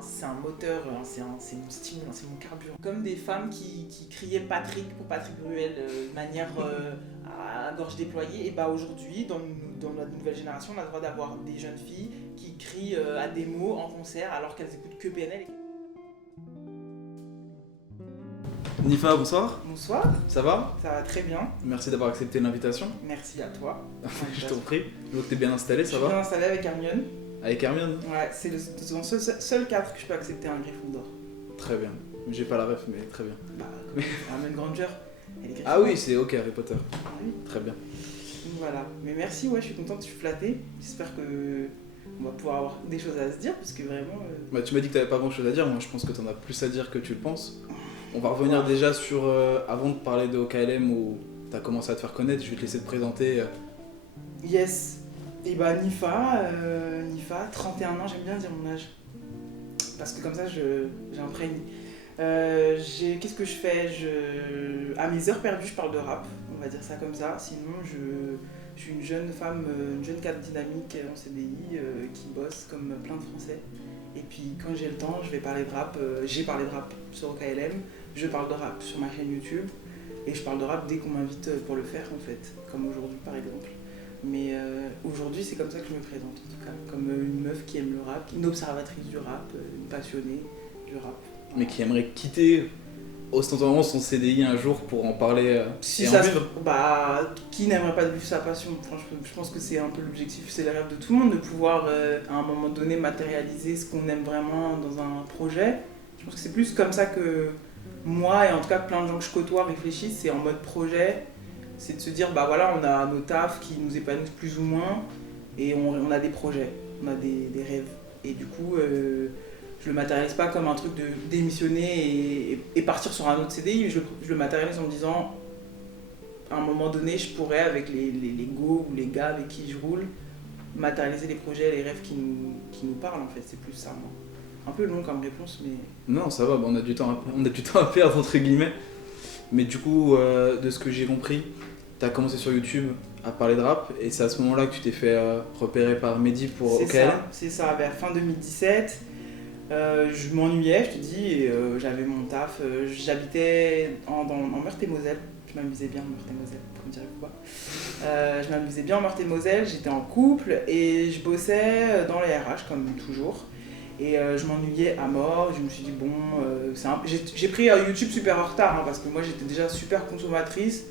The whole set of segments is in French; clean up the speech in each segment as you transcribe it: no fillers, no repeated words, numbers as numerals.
c'est un moteur, c'est mon stimulant, c'est mon carburant. Comme des femmes qui criaient Patrick pour Patrick Bruel de manière à gorge déployée, et bah aujourd'hui, dans la nouvelle génération, on a le droit d'avoir des jeunes filles qui crient à des mots en concert alors qu'elles écoutent que PNL. Nifa, bonsoir. Bonsoir. Ça va? Ça va très bien. Merci d'avoir accepté l'invitation. Merci à toi. Je t'en prie. Donc t'es bien installé, ça va? Je suis bien installé avec Hermione. Avec Hermione? Ouais, c'est dans ce seul cadre que je peux accepter un Gryffondor. Très bien. J'ai pas la ref, mais très bien. Bah, Hermione Granger, elle est Gryffondor. Ah oui, c'est ok, Harry Potter. Ah oui. Très bien. Donc voilà. Mais merci, ouais, je suis contente, je suis flattée. J'espère qu'on va pouvoir avoir des choses à se dire, parce que vraiment... Bah, tu m'as dit que t'avais pas grand chose à dire, moi je pense que t'en as plus à dire que tu le penses. On va revenir déjà sur... avant de parler de OKLM où t'as commencé à te faire connaître, je vais te laisser te présenter. Yes. Et bah Nifa, 31 ans, j'aime bien dire mon âge. Parce que comme ça, j'imprègne. Qu'est-ce que je fais? À mes heures perdues, je parle de rap, on va dire ça comme ça. Sinon, je suis une jeune femme, une jeune cadre dynamique en CDI qui bosse comme plein de Français. Et puis quand j'ai le temps, je vais parler de rap. J'ai parlé de rap sur OKLM, je parle de rap sur ma chaîne YouTube. Et je parle de rap dès qu'on m'invite pour le faire en fait, comme aujourd'hui par exemple. Mais aujourd'hui, c'est comme ça que je me présente en tout cas, comme une meuf qui aime le rap, une observatrice du rap, une passionnée du rap. Mais qui aimerait quitter ostentatoire son CDI un jour pour en parler Si et ça en vivre. Bah, qui n'aimerait pas vivre sa passion? Franchement, je pense que c'est un peu l'objectif, c'est le rêve de tout le monde de pouvoir à un moment donné matérialiser ce qu'on aime vraiment dans un projet. Je pense que c'est plus comme ça que moi et en tout cas plein de gens que je côtoie réfléchissent, c'est en mode projet. C'est de se dire, bah voilà, on a nos tafs qui nous épanouissent plus ou moins et on a des projets, on a des rêves. Et du coup, je le matérialise pas comme un truc de démissionner et partir sur un autre CDI, mais je le matérialise en me disant, à un moment donné, je pourrais, avec les go ou les gars avec qui je roule, matérialiser les projets, les rêves qui nous parlent en fait, c'est plus ça. Moi. Un peu long comme réponse, mais... Non, ça va, on a du temps à perdre entre guillemets. Mais du coup, de ce que j'ai compris, t'as commencé sur YouTube à parler de rap et c'est à ce moment-là que tu t'es fait repérer par Mehdi pour OKLM. C'est ça, vers fin 2017. Je m'ennuyais, je te dis, et j'avais mon taf. J'habitais en Meurthe-et-Moselle. Je m'amusais bien en Meurthe-et-Moselle, comme dirait Booba. Je m'amusais bien en Meurthe-et-Moselle, j'étais en couple et je bossais dans les RH comme toujours. Et je m'ennuyais à mort, je me suis dit bon, j'ai pris YouTube super en retard hein, parce que moi j'étais déjà super consommatrice,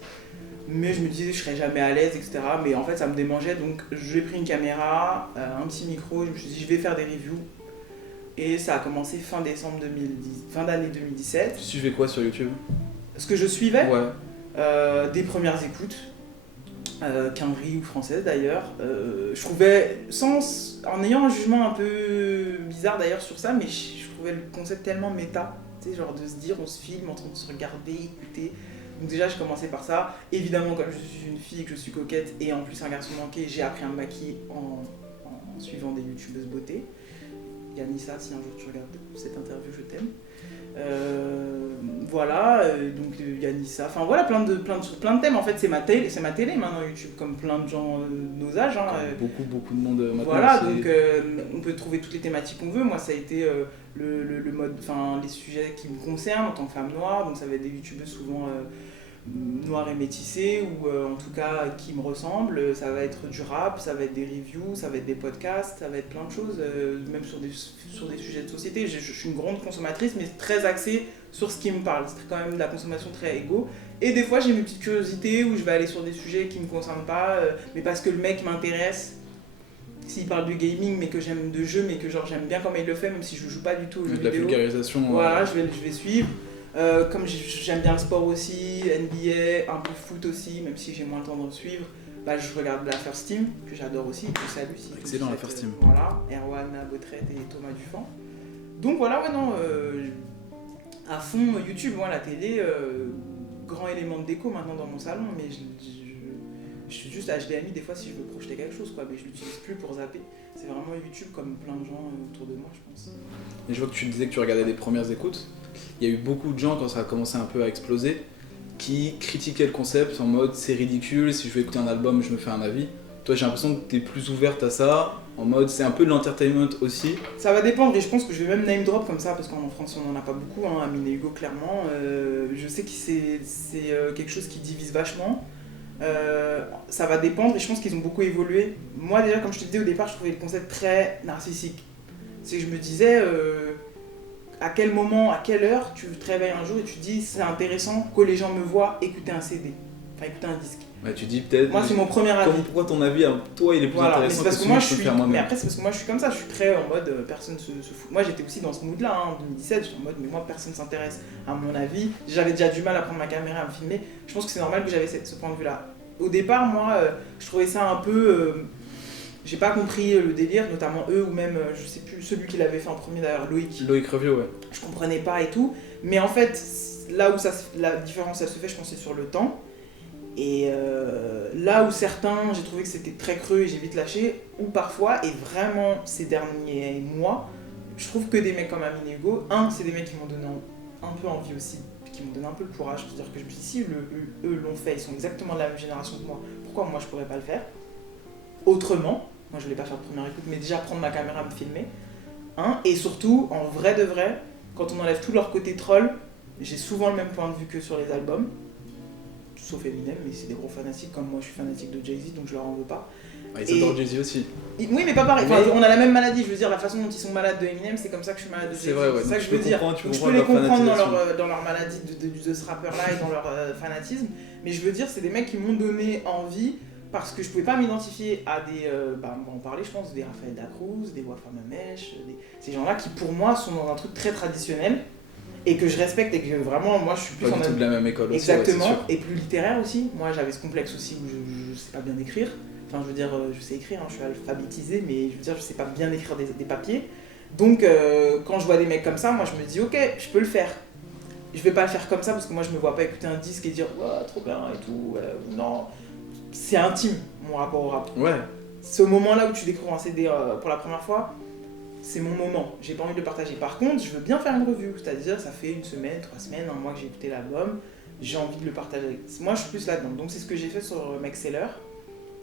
mais je me disais je serais jamais à l'aise, etc. Mais en fait ça me démangeait donc j'ai pris une caméra, un petit micro, je me suis dit je vais faire des reviews. Et ça a commencé fin d'année 2017. Tu suivais quoi sur YouTube? Ce que je suivais, ouais. Des premières écoutes. Quinri ou française d'ailleurs. Je trouvais, en ayant un jugement un peu bizarre d'ailleurs sur ça, mais je trouvais le concept tellement méta, tu sais, genre de se dire on se filme en train de se regarder, écouter. Donc déjà je commençais par ça. Évidemment comme je suis une fille et que je suis coquette et en plus un garçon manqué, j'ai appris à me maquiller en suivant des youtubeuses beauté. Yanissa, si un jour tu regardes cette interview, je t'aime. Voilà, donc Yanissa, enfin voilà, plein de thèmes. En fait, c'est ma télé maintenant YouTube, comme plein de gens de nos âges. Hein, beaucoup de monde maintenant. Voilà, donc on peut trouver toutes les thématiques qu'on veut. Moi, ça a été le mode, enfin les sujets qui me concernent en tant que femme noire. Donc ça va être des youtubeurs souvent noires et métissées ou en tout cas qui me ressemblent. Ça va être du rap, ça va être des reviews, ça va être des podcasts, ça va être plein de choses, même sur des sujets de société. Je suis une grande consommatrice, mais très axée sur ce qui me parle. C'est quand même de la consommation très égo. Et des fois, j'ai mes petites curiosités où je vais aller sur des sujets qui me concernent pas, mais parce que le mec m'intéresse. S'il parle de gaming, mais que j'aime de jeu, mais que genre j'aime bien comment il le fait, même si je joue pas du tout aux jeux vidéo. De la vulgarisation. Voilà, je vais suivre. Comme j'aime bien le sport aussi, NBA, un peu foot aussi, même si j'ai moins le temps de le suivre, bah, je regarde la First Team, que j'adore aussi, que je salue si. Excellent la First Team. Voilà, Erwan Botrette et Thomas Dufan. Donc voilà, ouais, non, à fond YouTube, moi la télé, grand élément de déco maintenant dans mon salon, mais je suis juste HDMI des fois si je veux projeter quelque chose, quoi, mais je l'utilise plus pour zapper. C'est vraiment YouTube comme plein de gens autour de moi, je pense. Et je vois que tu disais que tu regardais des premières écoutes. Il y a eu beaucoup de gens, quand ça a commencé un peu à exploser, qui critiquaient le concept en mode c'est ridicule, si je veux écouter un album, je me fais un avis. Toi, j'ai l'impression que t'es plus ouverte à ça, en mode c'est un peu de l'entertainment aussi. Ça va dépendre, et je pense que je vais même name drop comme ça, parce qu'en France on n'en a pas beaucoup, hein, Amine et Hugo clairement. Je sais que c'est quelque chose qui divise vachement. Ça va dépendre, et je pense qu'ils ont beaucoup évolué. Moi déjà, comme je te disais au départ, je trouvais le concept très narcissique. C'est que je me disais, à quel moment, à quelle heure tu te réveilles un jour et tu te dis c'est intéressant que les gens me voient écouter un CD, enfin écouter un disque. Ouais, tu dis peut-être. Moi c'est mon premier avis. Pourquoi ton avis, toi, il est plus Voilà, intéressant mais c'est parce que que moi celui je que je peux suis. faire moi-même. Mais après c'est parce que moi je suis comme ça, je suis très en mode personne se fout. Moi j'étais aussi dans ce mood là, hein, en 2017, j'étais en mode mais moi personne s'intéresse à mon avis. J'avais déjà du mal à prendre ma caméra, à me filmer. Je pense que c'est normal que j'avais ce point de vue là. Au départ, moi je trouvais ça un peu. J'ai pas compris le délire, notamment eux ou même, je sais plus, celui qui l'avait fait en premier d'ailleurs, Loïc. Loïc Revio, ouais. Je comprenais pas et tout. Mais en fait, là où la différence elle se fait, je pense, c'est sur le temps. Et là où certains, j'ai trouvé que c'était très creux et j'ai vite lâché, ou parfois, et vraiment ces derniers mois, je trouve que des mecs comme Amine et Hugo, c'est des mecs qui m'ont donné un peu envie aussi, qui m'ont donné un peu le courage. C'est-à-dire que je me suis dit, si eux l'ont fait, ils sont exactement de la même génération que moi, pourquoi moi je pourrais pas le faire autrement? Moi je voulais pas faire de première écoute, mais déjà prendre ma caméra, me filmer. Et surtout, en vrai de vrai, quand on enlève tout leur côté troll, j'ai souvent le même point de vue que sur les albums. Sauf Eminem, mais c'est des gros fanatiques, comme moi je suis fanatique de Jay-Z, donc je leur en veux pas. Ah, ils adorent Jay-Z aussi. Oui, mais pas pareil. Enfin, on a la même maladie, je veux dire, la façon dont ils sont malades de Eminem, c'est comme ça que je suis malade de Jay-Z. C'est vrai, ouais. C'est ça que je veux dire. Donc, je peux les comprendre dans leur maladie de ce rappeur-là et dans leur fanatisme, mais je veux dire, c'est des mecs qui m'ont donné envie parce que je pouvais pas m'identifier à des. On va en parler, je pense, des Raphaël Dacruz, des Wafa Mamesh, ces gens-là qui pour moi sont dans un truc très traditionnel. Et que je respecte et que vraiment, moi je suis plus pas du tout de la même école aussi. Exactement, ouais, et plus littéraire aussi. Moi j'avais ce complexe aussi où je sais pas bien écrire. Enfin, je veux dire, je sais écrire, hein, je suis alphabétisé, mais je veux dire, je sais pas bien écrire des papiers. Donc, quand je vois des mecs comme ça, moi je me dis, ok, je peux le faire. Je vais pas le faire comme ça parce que moi je me vois pas écouter un disque et dire, ouais, trop bien et tout. Non, c'est intime mon rapport au rap. Ouais. Ce moment-là où tu découvres un CD pour la première fois, c'est mon moment, j'ai pas envie de le partager. Par contre, je veux bien faire une review, c'est-à-dire ça fait 1 semaine, 3 semaines, 1 mois que j'ai écouté l'album, j'ai envie de le partager. Moi je suis plus là-dedans, donc c'est ce que j'ai fait sur Mexceller,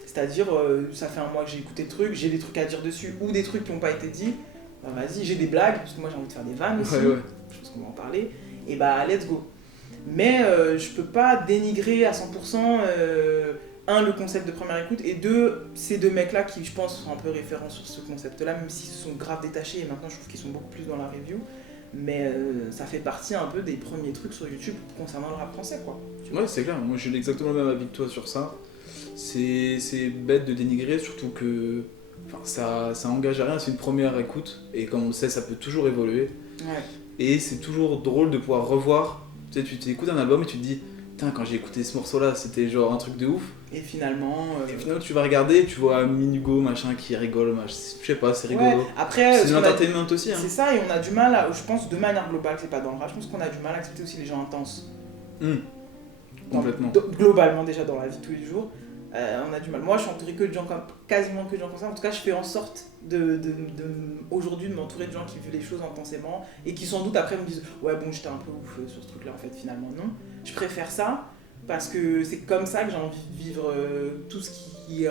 c'est-à-dire ça fait 1 mois que j'ai écouté le truc, j'ai des trucs à dire dessus ou des trucs qui n'ont pas été dits, bah vas-y, j'ai des blagues, parce que moi j'ai envie de faire des vannes aussi, ouais. je pense qu'on va en parler, et bah let's go. Mais je peux pas dénigrer à 100% le concept de première écoute, et ces deux mecs-là qui, je pense, sont un peu référents sur ce concept-là, même s'ils se sont grave détachés, et maintenant je trouve qu'ils sont beaucoup plus dans la review, mais ça fait partie un peu des premiers trucs sur YouTube concernant le rap français, quoi. Ouais, c'est clair, moi j'ai exactement le même avis que toi sur ça. C'est bête de dénigrer, surtout que ça engage à rien, c'est une première écoute, et comme on le sait, ça peut toujours évoluer. Ouais. Et c'est toujours drôle de pouvoir revoir, tu sais, tu t'écoutes un album et tu te dis, putain, quand j'ai écouté ce morceau-là, c'était genre un truc de ouf. Et finalement, tu vas regarder, tu vois Minugo, machin, qui rigole, je sais pas, c'est rigolo. Ouais, après, c'est de l'entertainment aussi. Hein. C'est ça, et on a du mal, je pense, de manière globale, c'est pas dans le rap, je pense qu'on a du mal à accepter aussi les gens intenses. Complètement. Globalement, déjà dans la vie de tous les jours, on a du mal. Moi, je suis entouré quasiment que de gens comme ça. En tout cas, je fais en sorte aujourd'hui de m'entourer de gens qui vivent les choses intensément et qui sans doute après me disent ouais bon j'étais un peu ouf sur ce truc là en fait finalement non. Je préfère ça parce que c'est comme ça que j'ai envie de vivre tout ce qui est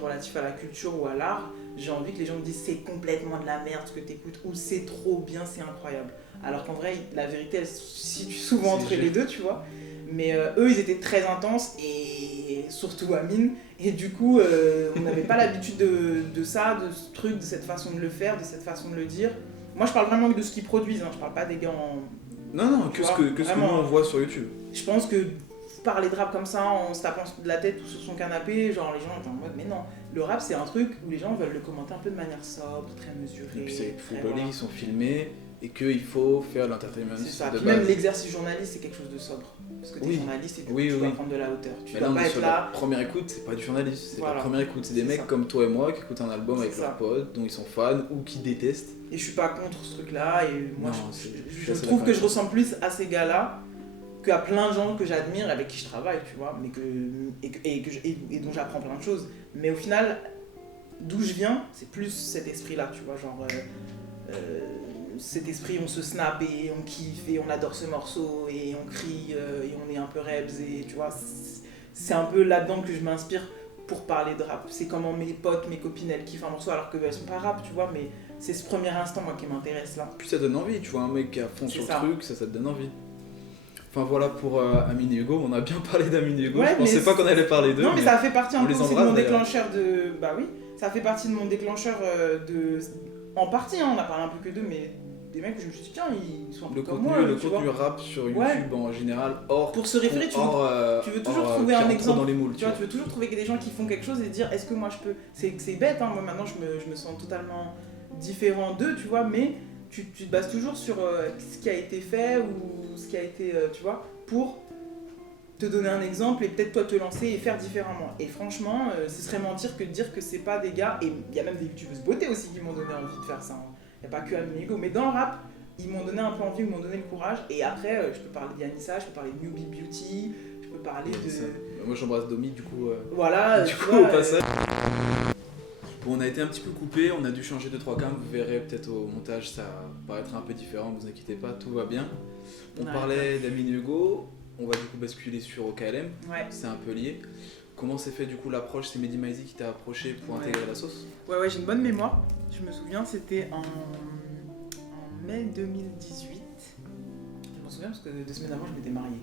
relatif à la culture ou à l'art. J'ai envie que les gens me disent c'est complètement de la merde ce que t'écoutes ou c'est trop bien, c'est incroyable. Alors qu'en vrai la vérité elle se situe souvent entre les deux, tu vois. Mais eux ils étaient très intenses et surtout Amine, et du coup on n'avait pas l'habitude de ça, de ce truc, de cette façon de le faire, de cette façon de le dire. Moi je parle vraiment de ce qu'ils produisent, hein. Je parle pas des gars en... Non, que ce que nous on voit sur YouTube. Je pense que parler de rap comme ça en se tapant de la tête ou sur son canapé, genre les gens étaient en mode mais non, le rap c'est un truc où les gens veulent le commenter un peu de manière sobre, très mesurée. Et puis c'est footballés, ils sont filmés et qu'il faut faire l'entertainment. C'est ça, puis même l'exercice journaliste c'est quelque chose de sobre. Parce que t'es journaliste et du coup, tu dois prendre de la hauteur. Tu dois pas être là. La première écoute, c'est pas du journalisme, c'est la première écoute. C'est des mecs ça. comme toi et moi qui écoutent un album avec leurs potes, dont ils sont fans ou qui détestent. Et je suis pas contre ce truc-là. Et moi, non, je trouve que je ressemble plus à ces gars-là qu'à plein de gens que j'admire, avec qui je travaille, tu vois, mais et dont j'apprends plein de choses. Mais au final, d'où je viens, c'est plus cet esprit-là, tu vois, genre. Cet esprit, on se snap et on kiffe et on adore ce morceau et on crie et on est un peu rebs et tu vois, c'est un peu là-dedans que je m'inspire pour parler de rap. C'est comment mes potes, mes copines, elles kiffent un morceau alors qu'elles sont pas rap, tu vois, mais c'est ce premier instant, moi, qui m'intéresse là. Puis ça donne envie, tu vois, un mec qui est à fond sur ça. le truc, ça te donne envie. Enfin voilà pour Amine et Hugo, on a bien parlé d'Amine et Hugo, Ouais, je pensais pas qu'on allait parler d'eux. Non, mais ça a fait partie un peu les aussi de embrasse, mon d'ailleurs. déclencheur de. Bah oui, ça fait partie de mon déclencheur de. En partie, hein, on a parlé un peu que d'eux, mais des mecs où je me suis dit, tiens, ils sont un peu Le comme contenu, moi. le tu contenu vois. rap sur YouTube Ouais. en général, hors. Pour se référer, tu veux toujours trouver qui un rentre exemple. dans les moules, Tu vois, tu veux toujours trouver des gens qui font quelque chose et dire, est-ce que moi je peux. C'est bête, hein, moi maintenant je me sens totalement différent d'eux, tu vois, mais tu te bases toujours sur ce qui a été fait ou ce qui a été, tu vois, pour te donner un exemple et peut-être toi te lancer et faire différemment. Et franchement, ce serait mentir que de dire que c'est pas des gars, et il y a même des youtubeuses beauté aussi qui m'ont donné envie de faire ça. Il n'y a pas que Amine et Hugo, mais dans le rap, ils m'ont donné un peu envie, ils m'ont donné le courage. Et après, je peux parler d'Yanissa, je peux parler de Newbie Beauty, je peux parler de. Moi j'embrasse Domi du coup. Voilà, du tu coup vois, au passage. Bon, on a été un petit peu coupé, on a dû changer 2-3 cams, vous verrez peut-être au montage ça paraîtra un peu différent, vous inquiétez pas, tout va bien. On parlait d'Amine et Hugo, on va du coup basculer sur OKLM, c'est un peu lié. Comment s'est fait du coup l'approche? C'est Mehdi Maizi qui t'a approché pour intégrer la sauce? Ouais, j'ai une bonne mémoire. Je me souviens, c'était en mai 2018. Je m'en souviens parce que 2 semaines avant, je m'étais mariée.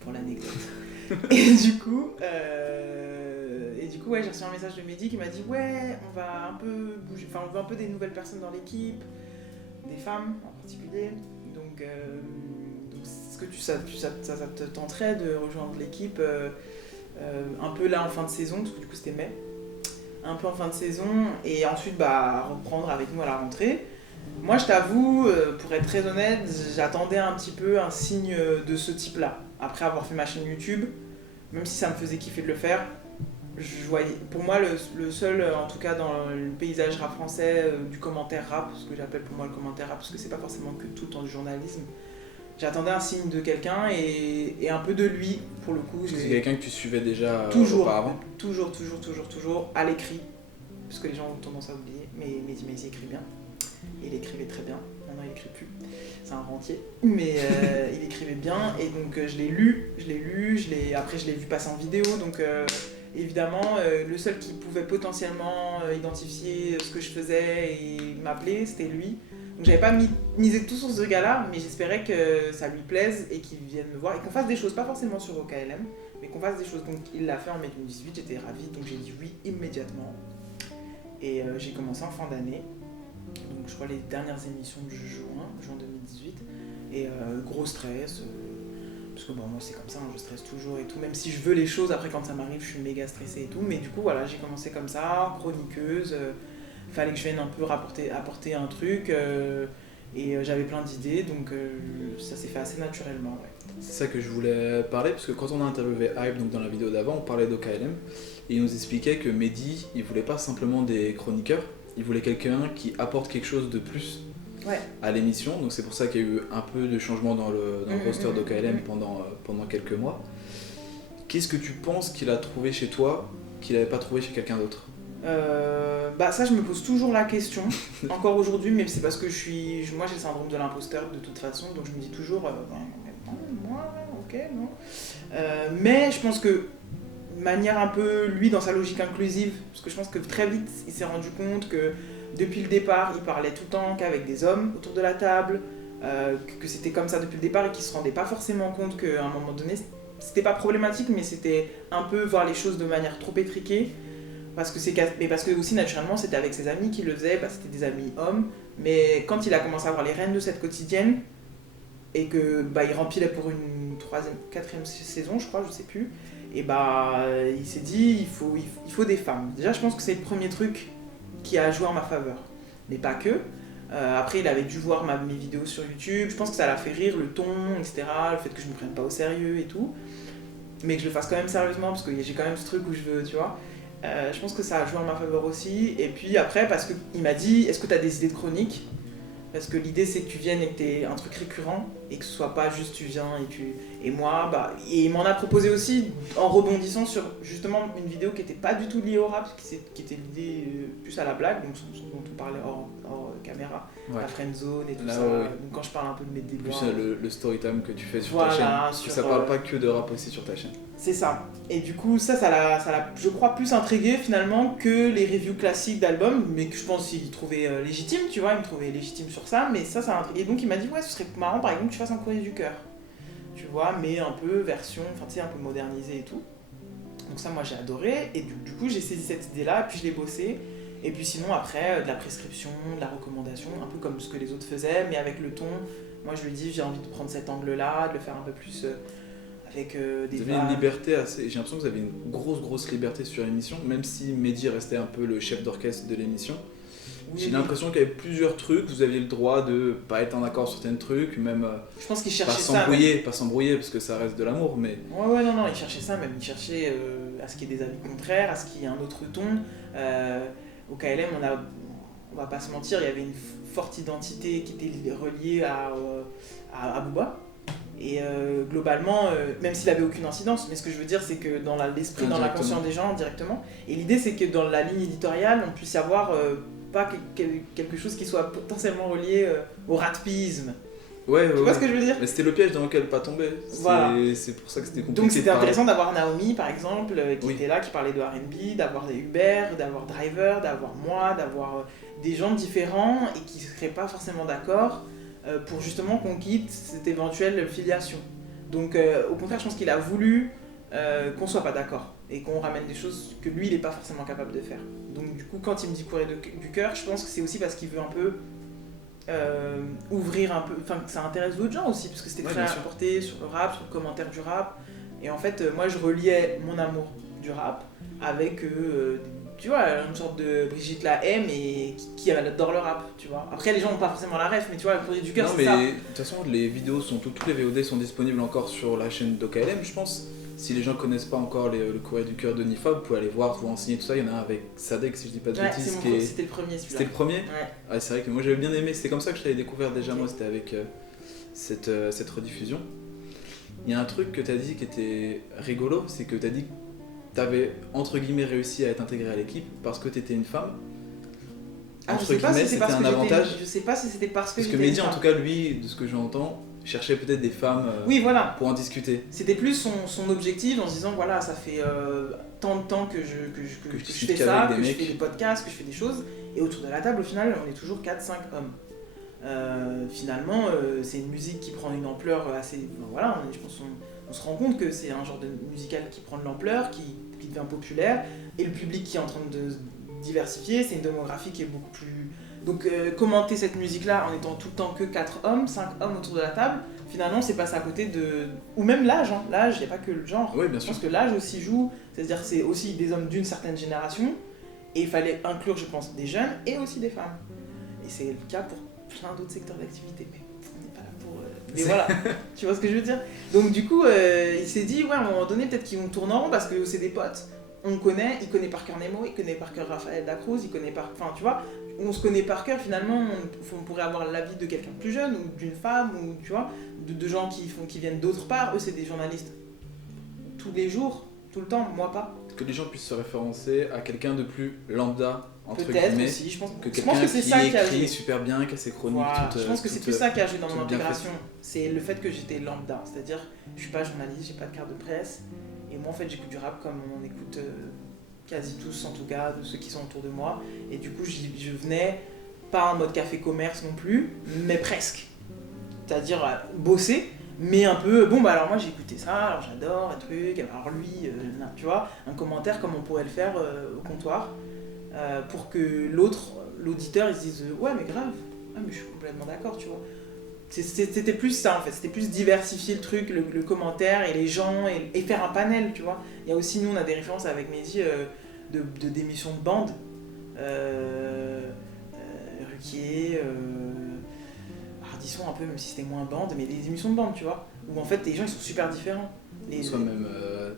Pour l'anecdote. Et du coup, ouais, j'ai reçu un message de Mehdi qui m'a dit ouais, on va un peu bouger, enfin on veut un peu des nouvelles personnes dans l'équipe, des femmes en particulier. Donc est-ce que ça te tenterait de rejoindre l'équipe un peu là en fin de saison, parce que du coup c'était mai, un peu en fin de saison, et ensuite reprendre avec nous à la rentrée. Moi je t'avoue, pour être très honnête, j'attendais un petit peu un signe de ce type-là. Après avoir fait ma chaîne YouTube, même si ça me faisait kiffer de le faire, je voyais, pour moi le seul, en tout cas dans le paysage rap français, du commentaire rap, ce que j'appelle pour moi le commentaire rap, parce que c'est pas forcément que tout le temps du journalisme, j'attendais un signe de quelqu'un et un peu de lui pour le coup. C'est quelqu'un que tu suivais déjà auparavant? Toujours, à l'écrit, parce que les gens ont tendance à oublier, mais Mehdi Maizi écrit bien, il écrivait très bien, maintenant il écrit plus, c'est un rentier, mais il écrivait bien, et donc je l'ai lu, après je l'ai vu passer en vidéo, donc évidemment le seul qui pouvait potentiellement identifier ce que je faisais et m'appeler, c'était lui. Donc j'avais pas misé tout sur ce gars-là, mais j'espérais que ça lui plaise et qu'il vienne me voir et qu'on fasse des choses, pas forcément sur OKLM, mais qu'on fasse des choses. Donc il l'a fait en mai 2018, j'étais ravie, donc j'ai dit oui immédiatement. Et j'ai commencé en fin d'année, donc je crois les dernières émissions de juin 2018, et gros stress, parce que bon moi c'est comme ça, hein, je stresse toujours et tout, même si je veux les choses, après quand ça m'arrive je suis méga stressée et tout, mais du coup voilà, j'ai commencé comme ça, chroniqueuse, fallait que je vienne un peu apporter un truc, et j'avais plein d'idées, donc ça s'est fait assez naturellement. Ouais. C'est ça que je voulais parler, parce que quand on a interviewé Hype, donc dans la vidéo d'avant, on parlait d'OKLM, et il nous expliquait que Mehdi, il voulait pas simplement des chroniqueurs, il voulait quelqu'un qui apporte quelque chose de plus à l'émission, donc c'est pour ça qu'il y a eu un peu de changement dans le roster d'OKLM pendant quelques mois. Qu'est-ce que tu penses qu'il a trouvé chez toi, qu'il n'avait pas trouvé chez quelqu'un d'autre? Ça je me pose toujours la question, encore aujourd'hui, mais c'est parce que moi j'ai le syndrome de l'imposteur de toute façon, donc je me dis toujours moi, ok, non. Mais je pense que de manière un peu, lui dans sa logique inclusive, parce que je pense que très vite il s'est rendu compte que depuis le départ il parlait tout le temps qu'avec des hommes autour de la table, que c'était comme ça depuis le départ et qu'il se rendait pas forcément compte qu'à un moment donné c'était pas problématique, mais c'était un peu voir les choses de manière trop étriquée. Parce que aussi naturellement c'était avec ses amis qu'il le faisait, c'était des amis hommes, mais quand il a commencé à avoir les rênes de cette quotidienne et que il remplissait pour une 4e saison je crois, je sais plus, et il s'est dit il faut des femmes. Déjà je pense que c'est le premier truc qui a joué en ma faveur, mais pas que. Après il avait dû voir mes vidéos sur YouTube, je pense que ça l'a fait rire, le ton, etc., le fait que je me prenne pas au sérieux et tout, mais que je le fasse quand même sérieusement parce que j'ai quand même ce truc où je veux, tu vois. Je pense que ça a joué en ma faveur aussi. Et puis après, parce qu'il m'a dit est-ce que tu as des idées de chronique? Parce que l'idée c'est que tu viennes et que tu aies un truc récurrent et que ce soit pas juste tu viens Et moi, et il m'en a proposé aussi en rebondissant sur justement une vidéo qui n'était pas du tout liée au rap, qui était l'idée plus à la blague, donc dont on parlait hors caméra, la friend zone et tout ça. Ouais. Donc quand je parle un peu de mes débuts. Plus le story time que tu fais sur ta chaîne. Parce que ça parle pas que de rap aussi sur ta chaîne. C'est ça. Et du coup, ça l'a, je crois, plus intrigué finalement que les reviews classiques d'albums, mais que je pense qu'il trouvait légitime, tu vois, il me trouvait légitime sur ça, mais ça a intrigué. Et donc il m'a dit, ouais, ce serait marrant par exemple que tu fasses un courrier du cœur. Tu vois, mais un peu version, enfin tu sais, un peu modernisée et tout. Donc ça, moi j'ai adoré, et du coup j'ai saisi cette idée-là, puis je l'ai bossé. Et puis sinon après, de la prescription, de la recommandation, un peu comme ce que les autres faisaient, mais avec le ton. Moi je lui dis, j'ai envie de prendre cet angle-là, de le faire un peu plus avec des... Vous avez une liberté assez... J'ai l'impression que vous avez une grosse liberté sur l'émission, même si Mehdi restait un peu le chef d'orchestre de l'émission. Oui, j'ai l'impression qu'il y avait plusieurs trucs, vous aviez le droit de pas être en accord sur certains trucs, même je pense qu'il cherchait pas s'embrouiller parce que ça reste de l'amour, mais... Ouais, non, il cherchait ça même, il cherchait à ce qu'il y ait des avis contraires, à ce qu'il y ait un autre ton. Au KLM, on va pas se mentir, il y avait une forte identité qui était reliée à Booba. Et globalement, même s'il avait aucune incidence, mais ce que je veux dire, c'est que dans l'esprit, dans la conscience des gens, directement. Et l'idée, c'est que dans la ligne éditoriale, on puisse avoir pas quelque chose qui soit potentiellement relié au ratpisme. Ouais, tu vois ce que je veux dire? Mais c'était le piège dans lequel pas tomber. Voilà. C'est pour ça que c'était compliqué. Donc c'était intéressant d'avoir Naomi, par exemple, qui était là, qui parlait de R&B, d'avoir des Uber, d'avoir Driver, d'avoir moi, d'avoir des gens différents et qui ne seraient pas forcément d'accord pour justement qu'on quitte cette éventuelle filiation. Donc au contraire, je pense qu'il a voulu qu'on soit pas d'accord et qu'on ramène des choses que lui, il n'est pas forcément capable de faire. Donc du coup, quand il me dit courrier du cœur, je pense que c'est aussi parce qu'il veut un peu ouvrir un peu, enfin que ça intéresse d'autres gens aussi, parce que c'était très apporté sur le rap, sur le commentaire du rap. Et en fait, moi, je reliais mon amour du rap avec, tu vois, une sorte de Brigitte Lahaie, mais qui adore le rap, tu vois. Après, les gens n'ont pas forcément la ref, mais tu vois, le courrier du cœur, c'est ça. Non, mais de toute façon, les vidéos sont toutes les VOD sont disponibles encore sur la chaîne d'OKLM, je pense. Si les gens connaissent pas encore le courrier du cœur de Nifa, vous pouvez aller voir, vous renseigner tout ça. Il y en a un avec Sadek, si je dis pas de bêtises. C'était le premier, celui-là. C'était le premier ? Ouais. C'est vrai que moi j'avais bien aimé, c'est comme ça que je t'avais découvert déjà, moi c'était avec cette rediffusion. Il y a un truc que t'as dit qui était rigolo, c'est que t'as dit que t'avais entre guillemets réussi à être intégré à l'équipe parce que t'étais une femme. Entre guillemets, c'était un avantage. Je sais pas si c'était parce que j'étais une femme. Parce que Mehdi, en tout cas, lui, de ce que j'entends, cherchait peut-être des femmes pour en discuter. C'était plus son objectif en se disant voilà, ça fait tant de temps que je fais ça, que je fais des podcasts, que je fais des choses, et autour de la table, au final, on est toujours 4-5 hommes. Finalement, c'est une musique qui prend une ampleur assez... voilà, je pense on se rend compte que c'est un genre de musical qui prend de l'ampleur, qui devient populaire, et le public qui est en train de se diversifier, c'est une démographie qui est beaucoup plus... Donc commenter cette musique-là en étant tout le temps que 4 hommes, 5 hommes autour de la table, finalement c'est passé à côté de... Ou même l'âge, hein. L'âge, il n'y a pas que le genre. Oui, bien sûr. Je pense que l'âge aussi joue, c'est-à-dire c'est aussi des hommes d'une certaine génération, et il fallait inclure, je pense, des jeunes et aussi des femmes. Et c'est le cas pour plein d'autres secteurs d'activité, mais on n'est pas là pour... Mais voilà, tu vois ce que je veux dire? Donc du coup, il s'est dit, ouais, à un moment donné, peut-être qu'ils vont tourner en rond parce que c'est des potes. On connaît, il connaît par cœur Nemo, il connaît par cœur Raphaël Dacruz, il connaît par... Enfin, tu vois, on se connaît par cœur, finalement, on pourrait avoir l'avis de quelqu'un de plus jeune, ou d'une femme, ou tu vois, de gens qui viennent d'autre part. Eux, c'est des journalistes tous les jours, tout le temps, moi pas. Que les gens puissent se référencer à quelqu'un de plus lambda, entre peut-être guillemets. Aussi, je pense que c'est ça qui a écrit super bien, qui a ses chroniques toutes... Je pense que c'est plus ça qui a joué dans mon intégration. C'est le fait que j'étais lambda, c'est-à-dire, je suis pas journaliste, j'ai pas de carte de presse, et moi, en fait, j'écoute du rap comme on écoute... quasi tous en tout cas, de ceux qui sont autour de moi. Et du coup, je venais, pas en mode café commerce non plus, mais presque. C'est-à-dire bosser, mais un peu, bon bah alors moi j'ai écouté ça, alors j'adore, un truc, alors lui, tu vois, un commentaire comme on pourrait le faire au comptoir, pour que l'auditeur, il se dise, ouais mais grave, ah, mais je suis complètement d'accord, tu vois. C'était plus ça en fait, c'était plus diversifier le truc, le commentaire et les gens et faire un panel, tu vois. Il y a aussi, nous on a des références avec Mehdi d'émissions de bande, Ruquier, Ardisson un peu, même si c'était moins bande, mais des émissions de bande, tu vois, où en fait les gens ils sont super différents. Soit même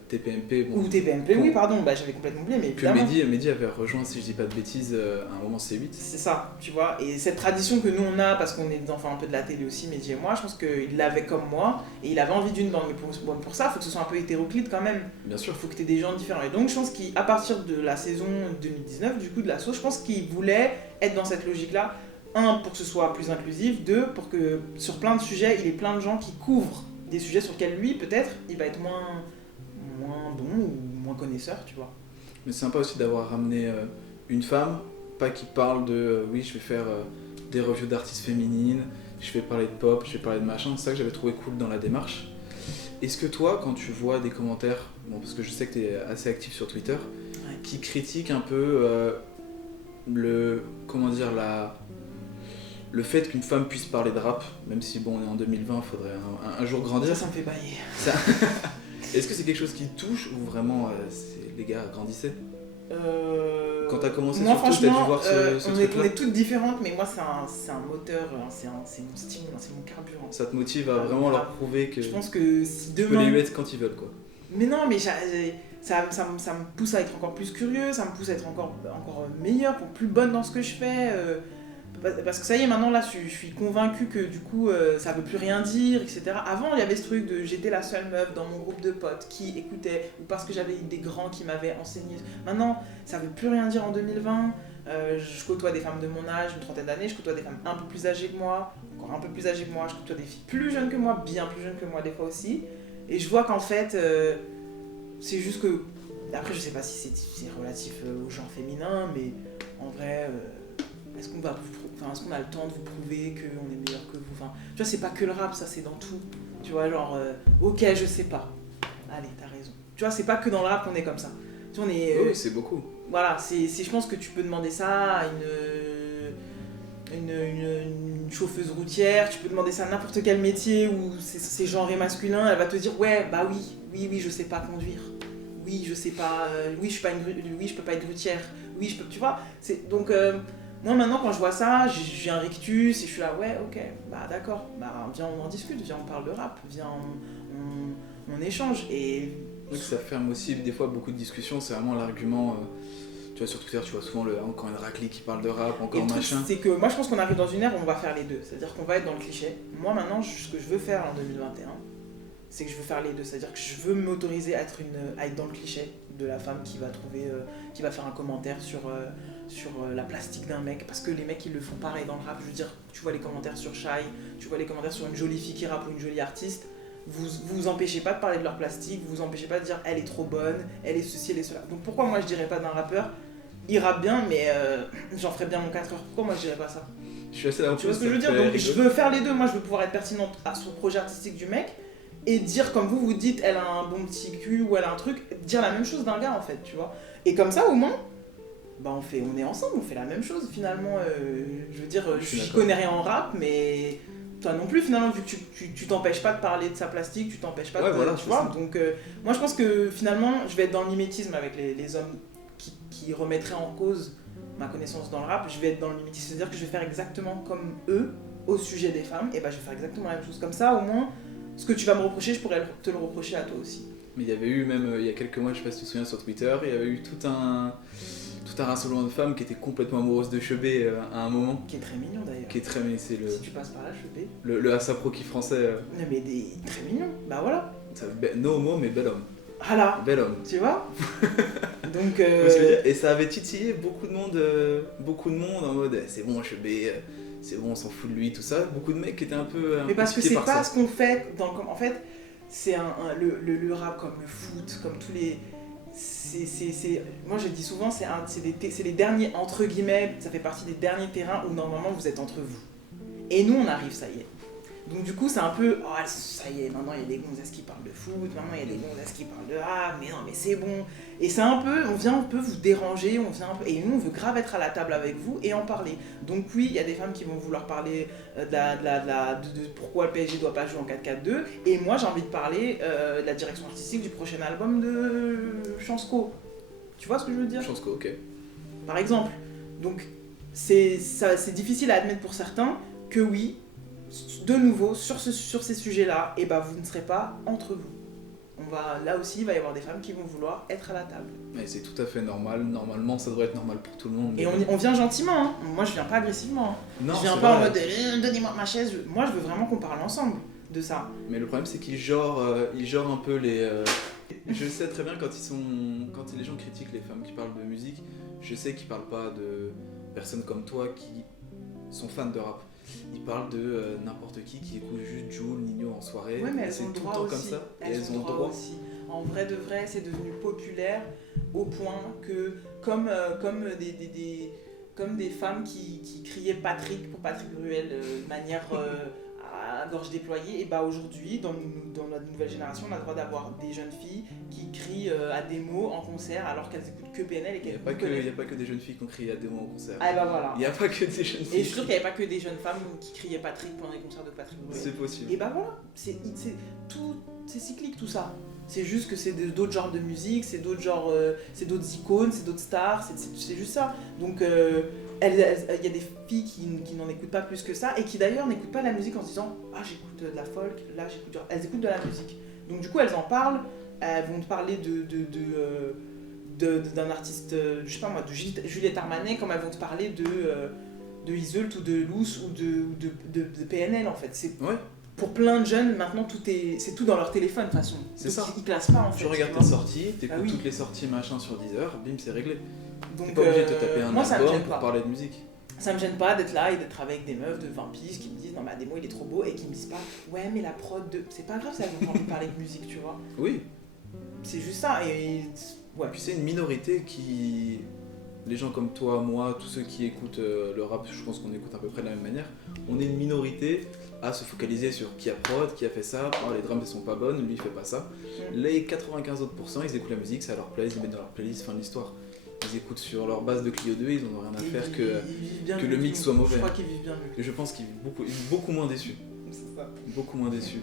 TPMP. Bon, ou TPMP, oui, pardon, bah, j'avais complètement oublié, mais évidemment. Que Mehdi avait rejoint, si je dis pas de bêtises, à un moment C8. C'est ça, tu vois. Et cette tradition que nous on a, parce qu'on est des enfants un peu de la télé aussi, Mehdi et moi, je pense qu'il l'avait comme moi, et il avait envie d'une bande. Mais pour ça, il faut que ce soit un peu hétéroclite quand même. Bien sûr. Il faut que tu aies des gens différents. Et donc je pense qu'à partir de la saison 2019, du coup de la sauce, je pense qu'il voulait être dans cette logique-là. Un, pour que ce soit plus inclusif. Deux, pour que sur plein de sujets, il y ait plein de gens qui couvrent des sujets sur lesquels lui, peut-être, il va être moins bon ou moins connaisseur, tu vois. Mais c'est sympa aussi d'avoir ramené une femme, pas qui parle de oui, je vais faire des reviews d'artistes féminines, je vais parler de pop, je vais parler de machin. C'est ça que j'avais trouvé cool dans la démarche. Est-ce que toi, quand tu vois des commentaires, bon, parce que je sais que tu es assez actif sur Twitter, Ouais. qui critiquent un peu le fait qu'une femme puisse parler de rap, même si bon, on est en 2020, il faudrait un jour grandir. Ça me fait bailler. Ça... Est-ce que c'est quelque chose qui te touche ou vraiment les gars grandissaient Quand t'as commencé moi, surtout, t'as dû voir ce truc-là. on est toutes différentes, mais moi c'est un moteur, c'est mon style, c'est mon carburant. Ça te motive à vraiment leur prouver que je pense que si tu demain... peux les huettes quand ils veulent, quoi. Mais non, mais ça me pousse à être encore plus curieux, ça me pousse à être encore meilleure, plus bonne dans ce que je fais. Parce que ça y est, maintenant là, je suis convaincue que du coup, ça veut plus rien dire, etc. Avant, il y avait ce truc de j'étais la seule meuf dans mon groupe de potes qui écoutait, ou parce que j'avais des grands qui m'avaient enseigné. Maintenant, ça veut plus rien dire en 2020. Je côtoie des femmes de mon âge, une trentaine d'années, je côtoie des femmes un peu plus âgées que moi, encore un peu plus âgées que moi, je côtoie des filles plus jeunes que moi, bien plus jeunes que moi des fois aussi. Et je vois qu'en fait, c'est juste que... Après, je sais pas si c'est relatif au genre féminin, mais en vrai... Est-ce qu'on a le temps de vous prouver qu'on est meilleur que vous? Enfin, tu vois, c'est pas que le rap, ça c'est dans tout. Tu vois, genre, ok, je sais pas. Allez, t'as raison. Tu vois, c'est pas que dans le rap qu'on est comme ça. Tu vois, on est. Oui, c'est beaucoup. Voilà, je pense que tu peux demander ça à une chauffeuse routière, tu peux demander ça à n'importe quel métier où c'est genré masculin, elle va te dire ouais, bah oui, je sais pas conduire. Oui, je sais pas. Oui, je peux pas être routière. Oui, je peux. Tu vois, donc. Moi maintenant quand je vois ça, j'ai un rictus et je suis là, ouais, ok, bah d'accord, bah viens on en discute, viens on parle de rap, viens on échange. Et donc ça ferme aussi des fois beaucoup de discussions, c'est vraiment l'argument, tu vois sur Twitter tu vois souvent encore une raclée qui parle de rap, encore machin. C'est que moi je pense qu'on arrive dans une ère où on va faire les deux, c'est-à-dire qu'on va être dans le cliché. Moi maintenant ce que je veux faire en 2021, c'est que je veux faire les deux, c'est-à-dire que je veux m'autoriser à être dans le cliché de la femme qui va faire un commentaire sur la plastique d'un mec, parce que les mecs ils le font pareil dans le rap. Je veux dire, tu vois les commentaires sur Shai, tu vois les commentaires sur une jolie fille qui rappe ou une jolie artiste, vous empêchez pas de parler de leur plastique, vous empêchez pas de dire elle est trop bonne, elle est ceci, elle est cela. Donc pourquoi moi je dirais pas d'un rappeur, il rappe bien mais j'en ferais bien mon 4 heures, pourquoi moi je dirais pas ça? Je suis assez d'accord. Tu vois ce que je veux dire? Donc je veux faire les deux, moi je veux pouvoir être pertinente à son projet artistique du mec, et dire comme vous dites elle a un bon petit cul ou elle a un truc, dire la même chose d'un gars en fait, tu vois. Et comme ça au moins, bah on est ensemble, on fait la même chose finalement. Je veux dire, je connais rien en rap, mais toi non plus finalement, vu que tu t'empêches pas de parler de sa plastique, tu t'empêches pas voilà, tu vois. Donc moi je pense que finalement je vais être dans le mimétisme avec les hommes qui remettraient en cause ma connaissance dans le rap. Je vais être dans le mimétisme, c'est-à-dire que je vais faire exactement comme eux au sujet des femmes, et bah je vais faire exactement la même chose. Comme ça au moins, ce que tu vas me reprocher, je pourrais te le reprocher à toi aussi. Mais il y avait eu même il y a quelques mois, je sais pas si tu te souviens, sur Twitter, il y avait eu tout un rassemblement de femmes qui étaient complètement amoureuses de Chebé à un moment. Qui est très mignon d'ailleurs. Qui est très mignon, c'est le... Si tu passes par là, Chebé. Le Asapro qui français. Non mais très mignon, bah voilà. No homo mais bel homme. Voilà. Bel homme. Tu vois. Donc et ça avait titillé beaucoup de monde en mode c'est bon Chebé, c'est bon on s'en fout de lui, tout ça. Beaucoup de mecs qui étaient un peu... mais parce que c'est pas ce qu'on fait en fait, c'est le rap comme le foot, comme tous les... moi je dis souvent, c'est les derniers, entre guillemets, ça fait partie des derniers terrains où normalement vous êtes entre vous. Et nous on arrive, ça y est. Donc du coup c'est un peu, oh ça y est, maintenant il y a des gonzesses qui parlent de foot, maintenant il y a des gonzesses qui parlent de rap, mais non mais c'est bon. Et c'est un peu, on vient un peu vous déranger, et nous on veut grave être à la table avec vous et en parler. Donc oui, il y a des femmes qui vont vouloir parler de pourquoi le PSG doit pas jouer en 4-4-2, et moi j'ai envie de parler de la direction artistique du prochain album de Chansko. Tu vois ce que je veux dire? Chansko, ok. Par exemple. Donc c'est difficile à admettre pour certains que oui, de nouveau, sur ces sujets-là, et bah vous ne serez pas entre vous. là aussi, il va y avoir des femmes qui vont vouloir être à la table. Et c'est tout à fait normal. Normalement, ça devrait être normal pour tout le monde. Et on vient gentiment, hein. Moi je viens pas agressivement. Hein. Non, je viens pas en mode donnez-moi ma chaise. Moi je veux vraiment qu'on parle ensemble de ça. Mais le problème c'est qu'ils genre un peu les. Je sais très bien quand les gens critiquent les femmes qui parlent de musique, je sais qu'ils parlent pas de personnes comme toi qui sont fans de rap. Ils parlent de n'importe qui écoute juste Jul, Nino en soirée. Ouais, mais elles c'est ont tout droit le temps aussi. comme ça. Et elles ont droit aussi. En vrai de vrai, c'est devenu populaire au point que comme des femmes qui criaient Patrick pour Patrick Bruel de manière à gorge déployée, et bah aujourd'hui, dans la nouvelle génération, on a le droit d'avoir des jeunes filles qui crient à des mots en concert alors qu'elles écoutent que PNL et qu'elles Il n'y a pas que des jeunes filles qui ont crié à des mots en concert. Ah bah voilà. Il n'y a pas que des jeunes filles. Et je suis sûre qu'il n'y avait pas que des jeunes femmes qui criaient Patrick pendant les concerts de Patrick Bruel. C'est possible. Et bah voilà, c'est cyclique tout ça. C'est juste que c'est d'autres genres de musique, c'est d'autres genres, c'est d'autres icônes, c'est d'autres stars, c'est juste ça. Donc il y a des filles qui n'en écoutent pas plus que ça et qui d'ailleurs n'écoutent pas la musique en se disant ah j'écoute de la folk, là j'écoute elles écoutent de la musique. Donc du coup elles en parlent, elles vont te parler d'un artiste, je sais pas moi, de Juliette Armanet, comme elles vont te parler de Iseult ou de Luce ou de PNL en fait. Ouais. Pour plein de jeunes, maintenant c'est tout dans leur téléphone de toute façon. C'est ça. Ils classent pas en fait. Tu regardes tes sorties, t'écoutes toutes les sorties machin sur Deezer, bim c'est réglé. Donc, t'es pas obligé de te taper un album pour parler de musique. Ça me gêne pas d'être là et d'être avec des meufs de 20 piges qui me disent non mais Ademo il est trop beau et qui me disent pas ouais mais la prod de... C'est pas grave ça, elles ont envie de parler de musique tu vois. Oui. C'est juste ça et... Ouais. Puis c'est une minorité qui... Les gens comme toi, moi, tous ceux qui écoutent le rap, je pense qu'on écoute à peu près de la même manière, on est une minorité à se focaliser sur qui a prod, qui a fait ça, oh, les drums elles sont pas bonnes, lui il fait pas ça. Les 95 autres %, ils écoutent la musique, ça leur plaît, ils les mettent dans leur playlist, fin de l'histoire. Ils écoutent sur leur base de Clio 2, ils n'ont rien à faire que le mix soit mauvais. Je crois qu'ils vivent bien mieux. Et je pense qu'ils vivent beaucoup moins déçus. C'est ça. Beaucoup moins déçus.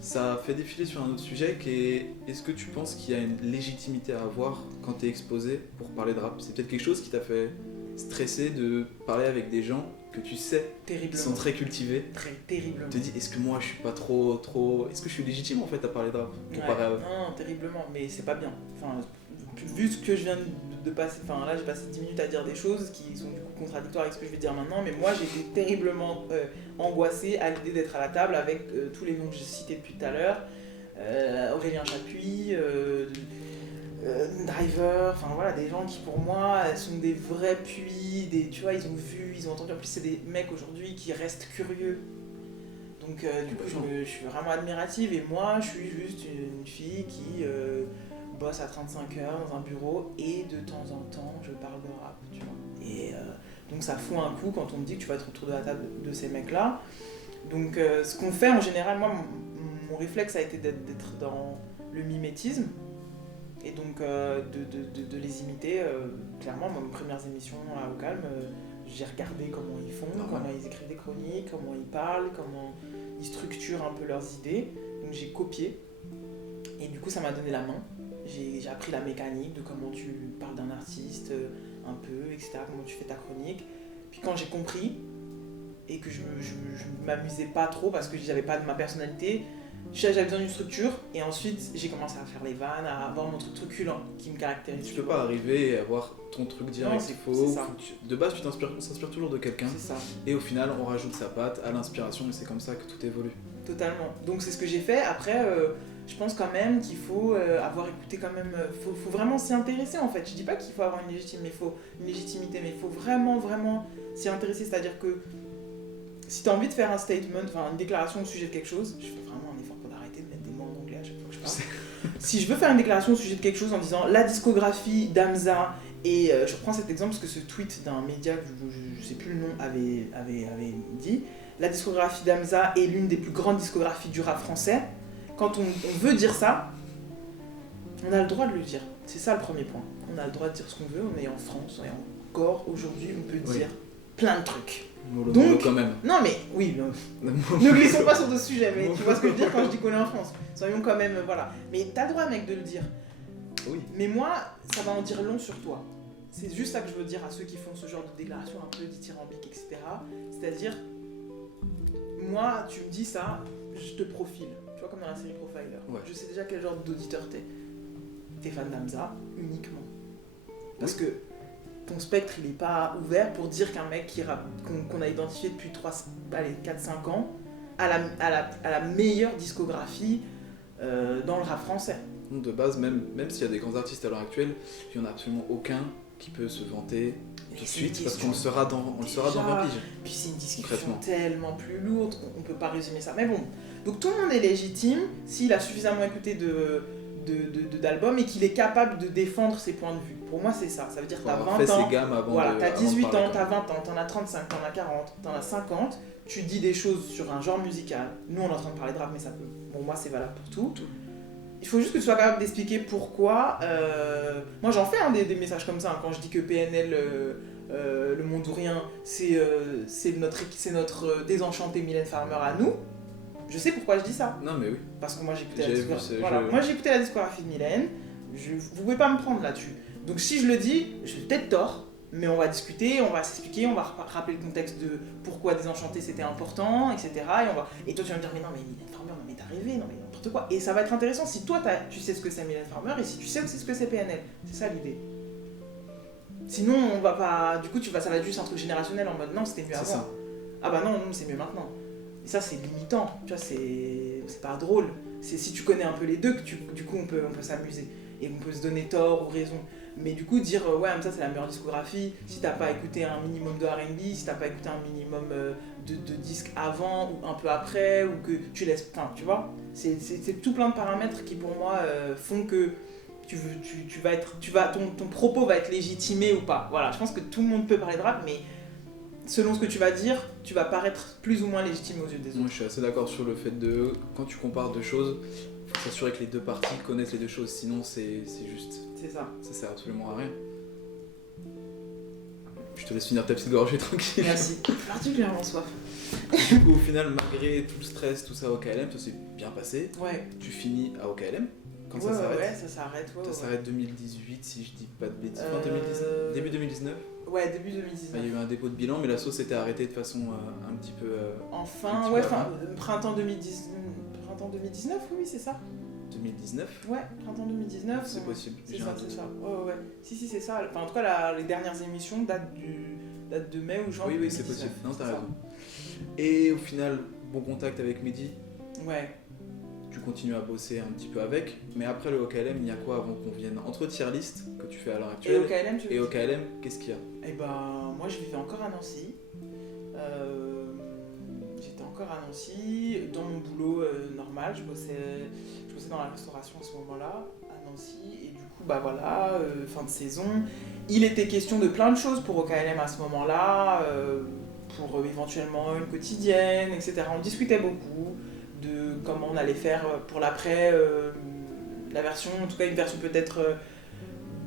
Ça fait défiler sur un autre sujet qui est, est-ce que tu penses qu'il y a une légitimité à avoir quand tu es exposé pour parler de rap? C'est peut-être quelque chose qui t'a fait stresser de parler avec des gens que tu sais qui sont très cultivés. Terriblement. Tu te dis, est-ce que moi je suis pas trop... Est-ce que je suis légitime en fait à parler de rap comparé à eux? Non, terriblement, mais c'est pas bien. Enfin, vu ce que je viens de passer, enfin là j'ai passé 10 minutes à dire des choses qui sont du coup contradictoires avec ce que je vais dire maintenant, mais moi j'ai été terriblement angoissée à l'idée d'être à la table avec tous les noms que j'ai cités depuis tout à l'heure, Aurélien Chapuis, Driver, enfin voilà, des gens qui pour moi sont des vrais puits, tu vois, ils ont vu, ils ont entendu, en plus c'est des mecs aujourd'hui qui restent curieux. Donc du coup je suis vraiment admirative et moi je suis juste une fille qui bosse à 35 heures dans un bureau et de temps en temps je parle de rap, tu vois. Et donc ça fout un coup quand on me dit que tu vas être autour de la table de ces mecs-là. Donc ce qu'on fait en général, moi mon réflexe a été d'être dans le mimétisme et donc de les imiter. Clairement, moi, mes premières émissions à Au Calme, j'ai regardé comment ils font, comment ils écrivent des chroniques, comment ils parlent, comment ils structurent un peu leurs idées. Donc j'ai copié et du coup ça m'a donné la main. J'ai appris la mécanique de comment tu parles d'un artiste, un peu, etc., comment tu fais ta chronique. Puis quand j'ai compris, et que je m'amusais pas trop parce que j'avais pas de ma personnalité, j'avais besoin d'une structure, et ensuite j'ai commencé à faire les vannes, à avoir mon truc truculent qui me caractérise. Tu peux pas arriver et avoir ton truc direct, c'est faux. De base, on s'inspire toujours de quelqu'un, et au final, on rajoute sa patte à l'inspiration, et c'est comme ça que tout évolue. Totalement. Donc c'est ce que j'ai fait. Après, je pense quand même qu'il faut avoir écouté quand même... faut vraiment s'y intéresser en fait. Je dis pas qu'il faut avoir une légitimité, mais il faut vraiment, vraiment s'y intéresser. C'est-à-dire que si tu as envie de faire un statement, enfin une déclaration au sujet de quelque chose, je fais vraiment un effort pour arrêter de mettre des mots en anglais à chaque fois que je parle. Si je veux faire une déclaration au sujet de quelque chose en disant la discographie d'Amza, et je prends cet exemple parce que ce tweet d'un média que je sais plus le nom avait dit, la discographie d'Amza est l'une des plus grandes discographies du rap français. Quand on veut dire ça, on a le droit de le dire. C'est ça le premier point. On a le droit de dire ce qu'on veut, on est en France, et encore aujourd'hui on peut dire plein de trucs. Donc, quand même. Non mais, oui, ne glissons pas sur d'autres sujets, mais tu vois ce que je veux dire quand je dis qu'on est en France. Soyons quand même, voilà. Mais t'as le droit mec de le dire. Oui. Mais moi, ça va en dire long sur toi. C'est juste ça que je veux dire à ceux qui font ce genre de déclaration un peu dithyrambique, etc. C'est-à-dire, moi, tu me dis ça, je te profile. Tu vois, comme dans la série Profiler. Ouais. Je sais déjà quel genre d'auditeur t'es. T'es fan d'Hamza, uniquement. Parce que ton spectre, il est pas ouvert pour dire qu'un mec qu'on a identifié depuis 4-5 ans a la meilleure discographie dans le rap français. De base, même s'il y a des grands artistes à l'heure actuelle, il n'y en a absolument aucun qui peut se vanter tout de suite parce qu'on le saura dans 20 piges. Puis c'est une discussion tellement plus lourde, on peut pas résumer ça. Mais bon, donc tout le monde est légitime s'il a suffisamment écouté d'albums et qu'il est capable de défendre ses points de vue. Pour moi, c'est ça. Ça veut dire que t'as 20 ans, voilà, t'as 18 ans, t'as 20 ans, t'en as 35, t'en as 40, t'en as 50, tu dis des choses sur un genre musical. Nous, on est en train de parler de rap, mais ça peut. Bon, moi, c'est valable pour tout. Il faut juste que tu sois capable d'expliquer pourquoi. Moi, j'en fais des messages comme ça, hein, quand je dis que PNL, le monde ou rien, c'est notre désenchanté Mylène Farmer à nous. Je sais pourquoi je dis ça. Non, mais oui. Parce que moi, j'ai écouté la discographie de Mylène. Vous pouvez pas me prendre là-dessus. Donc, si je le dis, j'ai peut-être tort. Mais on va discuter, on va s'expliquer, on va rappeler le contexte de pourquoi Désenchanté c'était important, etc. Et toi tu vas me dire mais non mais Mylène Farmer, non mais t'as rêvé, non mais n'importe quoi. Et ça va être intéressant si toi tu sais ce que c'est Mylène Farmer et si tu sais aussi ce que c'est PNL. C'est ça l'idée. Sinon on va pas. Du coup ça va être juste un truc générationnel en mode non c'était mieux avant. Ça. Ah bah non c'est mieux maintenant. Et ça c'est limitant, tu vois, c'est pas drôle. C'est si tu connais un peu les deux que du coup on peut s'amuser. Et on peut se donner tort ou raison. Mais du coup, dire ouais, ça c'est la meilleure discographie, si t'as pas écouté un minimum de R&B, si t'as pas écouté un minimum de disques avant ou un peu après, ou que tu laisses. Enfin, tu vois, c'est tout plein de paramètres qui pour moi font que ton propos va être légitimé ou pas. Voilà, je pense que tout le monde peut parler de rap, mais selon ce que tu vas dire, tu vas paraître plus ou moins légitime aux yeux des autres. Moi je suis assez d'accord sur le fait de, quand tu compares deux choses, il faut s'assurer que les deux parties connaissent les deux choses, sinon c'est juste. C'est ça. Ça sert absolument à rien. Je te laisse finir ta petite gorgée tranquille. Merci. Particulièrement soif. Du coup, au final, malgré tout le stress, tout ça au KLM, ça s'est bien passé. Ouais. Tu finis à OKLM. Quand ça s'arrête. Ouais, ça s'arrête. Ça s'arrête 2018, si je dis pas de bêtises. Fin 2019. Début 2019. Ouais, début 2019. Il y a eu un dépôt de bilan, mais la sauce s'était arrêtée de façon un petit peu. Printemps 2019. Printemps 2019, oui, c'est ça. 2019 Ouais, printemps 2019. C'est possible. C'est ça. Ouais. Si, c'est ça. Enfin, en tout cas, les dernières émissions datent de mai ou juin. Oui, c'est possible. Non, t'as raison. Et au final, bon contact avec Mehdi. Ouais. Tu continues à bosser un petit peu avec, mais après le OKLM, il y a quoi avant qu'on vienne entre tier list que tu fais à l'heure actuelle et OKLM, qu'est-ce qu'il y a? Eh ben, moi je vivais encore à Nancy. J'étais encore à Nancy, dans mon boulot normal, je bossais dans la restauration à ce moment-là, à Nancy, et du coup, fin de saison. Il était question de plein de choses pour OKLM à ce moment-là, pour éventuellement une quotidienne, etc. On discutait beaucoup de comment on allait faire pour l'après, la version, en tout cas une version peut-être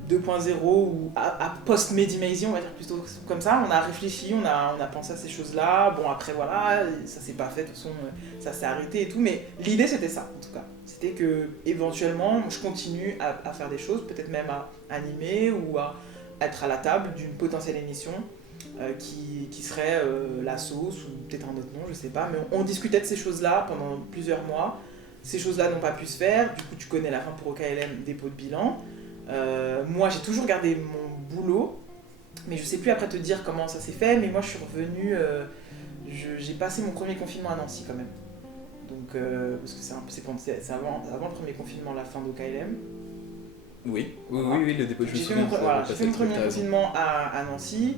2.0 ou à post-Mehdi Maizy, on va dire plutôt comme ça. On a réfléchi, on a pensé à ces choses-là. Bon, après voilà, ça s'est pas fait, de toute façon, ça s'est arrêté et tout. Mais l'idée, c'était ça, en tout cas. C'était que éventuellement, je continue à faire des choses, peut-être même à animer ou à être à la table d'une potentielle émission qui serait La Sauce ou peut-être un autre nom, je sais pas. Mais on discutait de ces choses-là pendant plusieurs mois. Ces choses-là n'ont pas pu se faire. Du coup, tu connais la fin pour OKLM, dépôt de bilan. Moi j'ai toujours gardé mon boulot, mais je sais plus après te dire comment ça s'est fait, mais moi je suis revenue, j'ai passé mon premier confinement à Nancy quand même. Donc, parce que c'est avant le premier confinement, la fin d'OKLM. Oui, le dépôt de J'ai fait mon premier confinement à Nancy,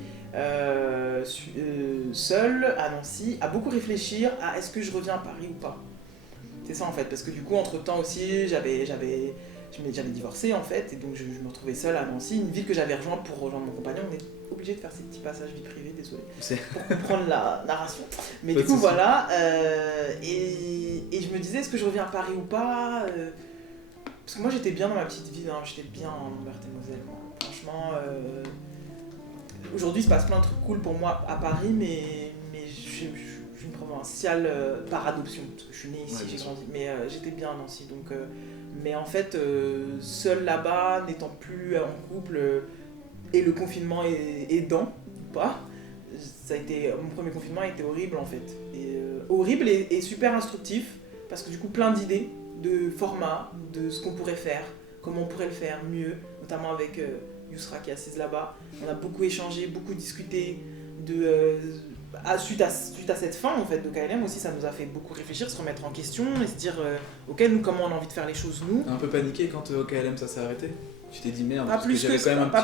seul à Nancy, à beaucoup réfléchir à est-ce que je reviens à Paris ou pas. C'est ça en fait, parce que du coup entre temps aussi j'avais divorcé en fait, et donc je me retrouvais seule à Nancy, une ville que j'avais rejointe pour rejoindre mon compagnon. On est obligé de faire ces petits passages vie privée, désolé, pour comprendre la narration. Mais du coup voilà, et je me disais est-ce que je reviens à Paris ou pas, parce que moi j'étais bien dans ma petite ville, hein, j'étais bien en Meurthe-et-Moselle, franchement. Aujourd'hui il se passe plein de trucs cool pour moi à Paris, mais je suis une provinciale par adoption, parce que je suis née ici, j'ai grandi, mais j'étais bien à Nancy, donc... mais en fait, seule là-bas, n'étant plus en couple, et le confinement aidant, ou pas, mon premier confinement a été horrible en fait. Et, horrible et super instructif, parce que du coup plein d'idées, de format, de ce qu'on pourrait faire, comment on pourrait le faire mieux, notamment avec Yousra qui est assise là-bas. On a beaucoup échangé, beaucoup discuté suite à cette fin en fait de KLM aussi, ça nous a fait beaucoup réfléchir, se remettre en question et se dire ok, nous comment on a envie de faire les choses nous. Un peu paniqué quand au KLM ça s'est arrêté? Tu t'es dit merde, pas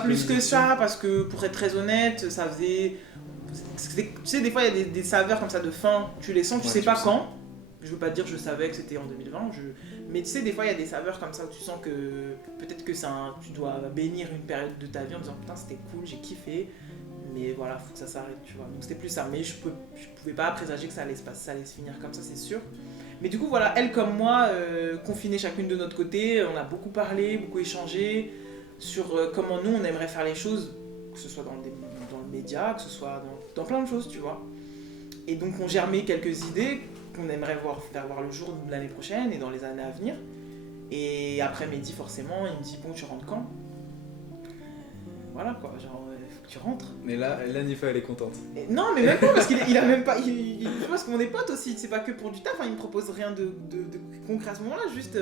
plus que ça, parce que pour être très honnête, ça faisait... Tu sais, des fois il y a des saveurs comme ça de fin, tu les sens, tu sais pas quand. Je veux pas te dire je savais que c'était en 2020, mais tu sais, des fois il y a des saveurs comme ça où tu sens que peut-être que tu dois bénir une période de ta vie en disant putain c'était cool, j'ai kiffé, mais voilà, faut que ça s'arrête, tu vois. Donc c'était plus ça, mais je pouvais pas présager que ça allait se finir comme ça, c'est sûr. Mais du coup voilà, elle comme moi, confinées chacune de notre côté, on a beaucoup parlé, beaucoup échangé sur comment nous on aimerait faire les choses, que ce soit dans le média, que ce soit dans plein de choses, tu vois. Et donc on germait quelques idées qu'on aimerait faire voir le jour de l'année prochaine et dans les années à venir. Et après Mehdi, forcément, il me dit bon, tu rentres quand? Voilà quoi, genre, faut que tu rentres. Mais là, Nifa, elle est contente. Et non, mais même pas, parce qu'il a même pas. Parce qu'on est potes aussi, c'est pas que pour du taf, hein, il me propose rien de concret à ce moment-là, juste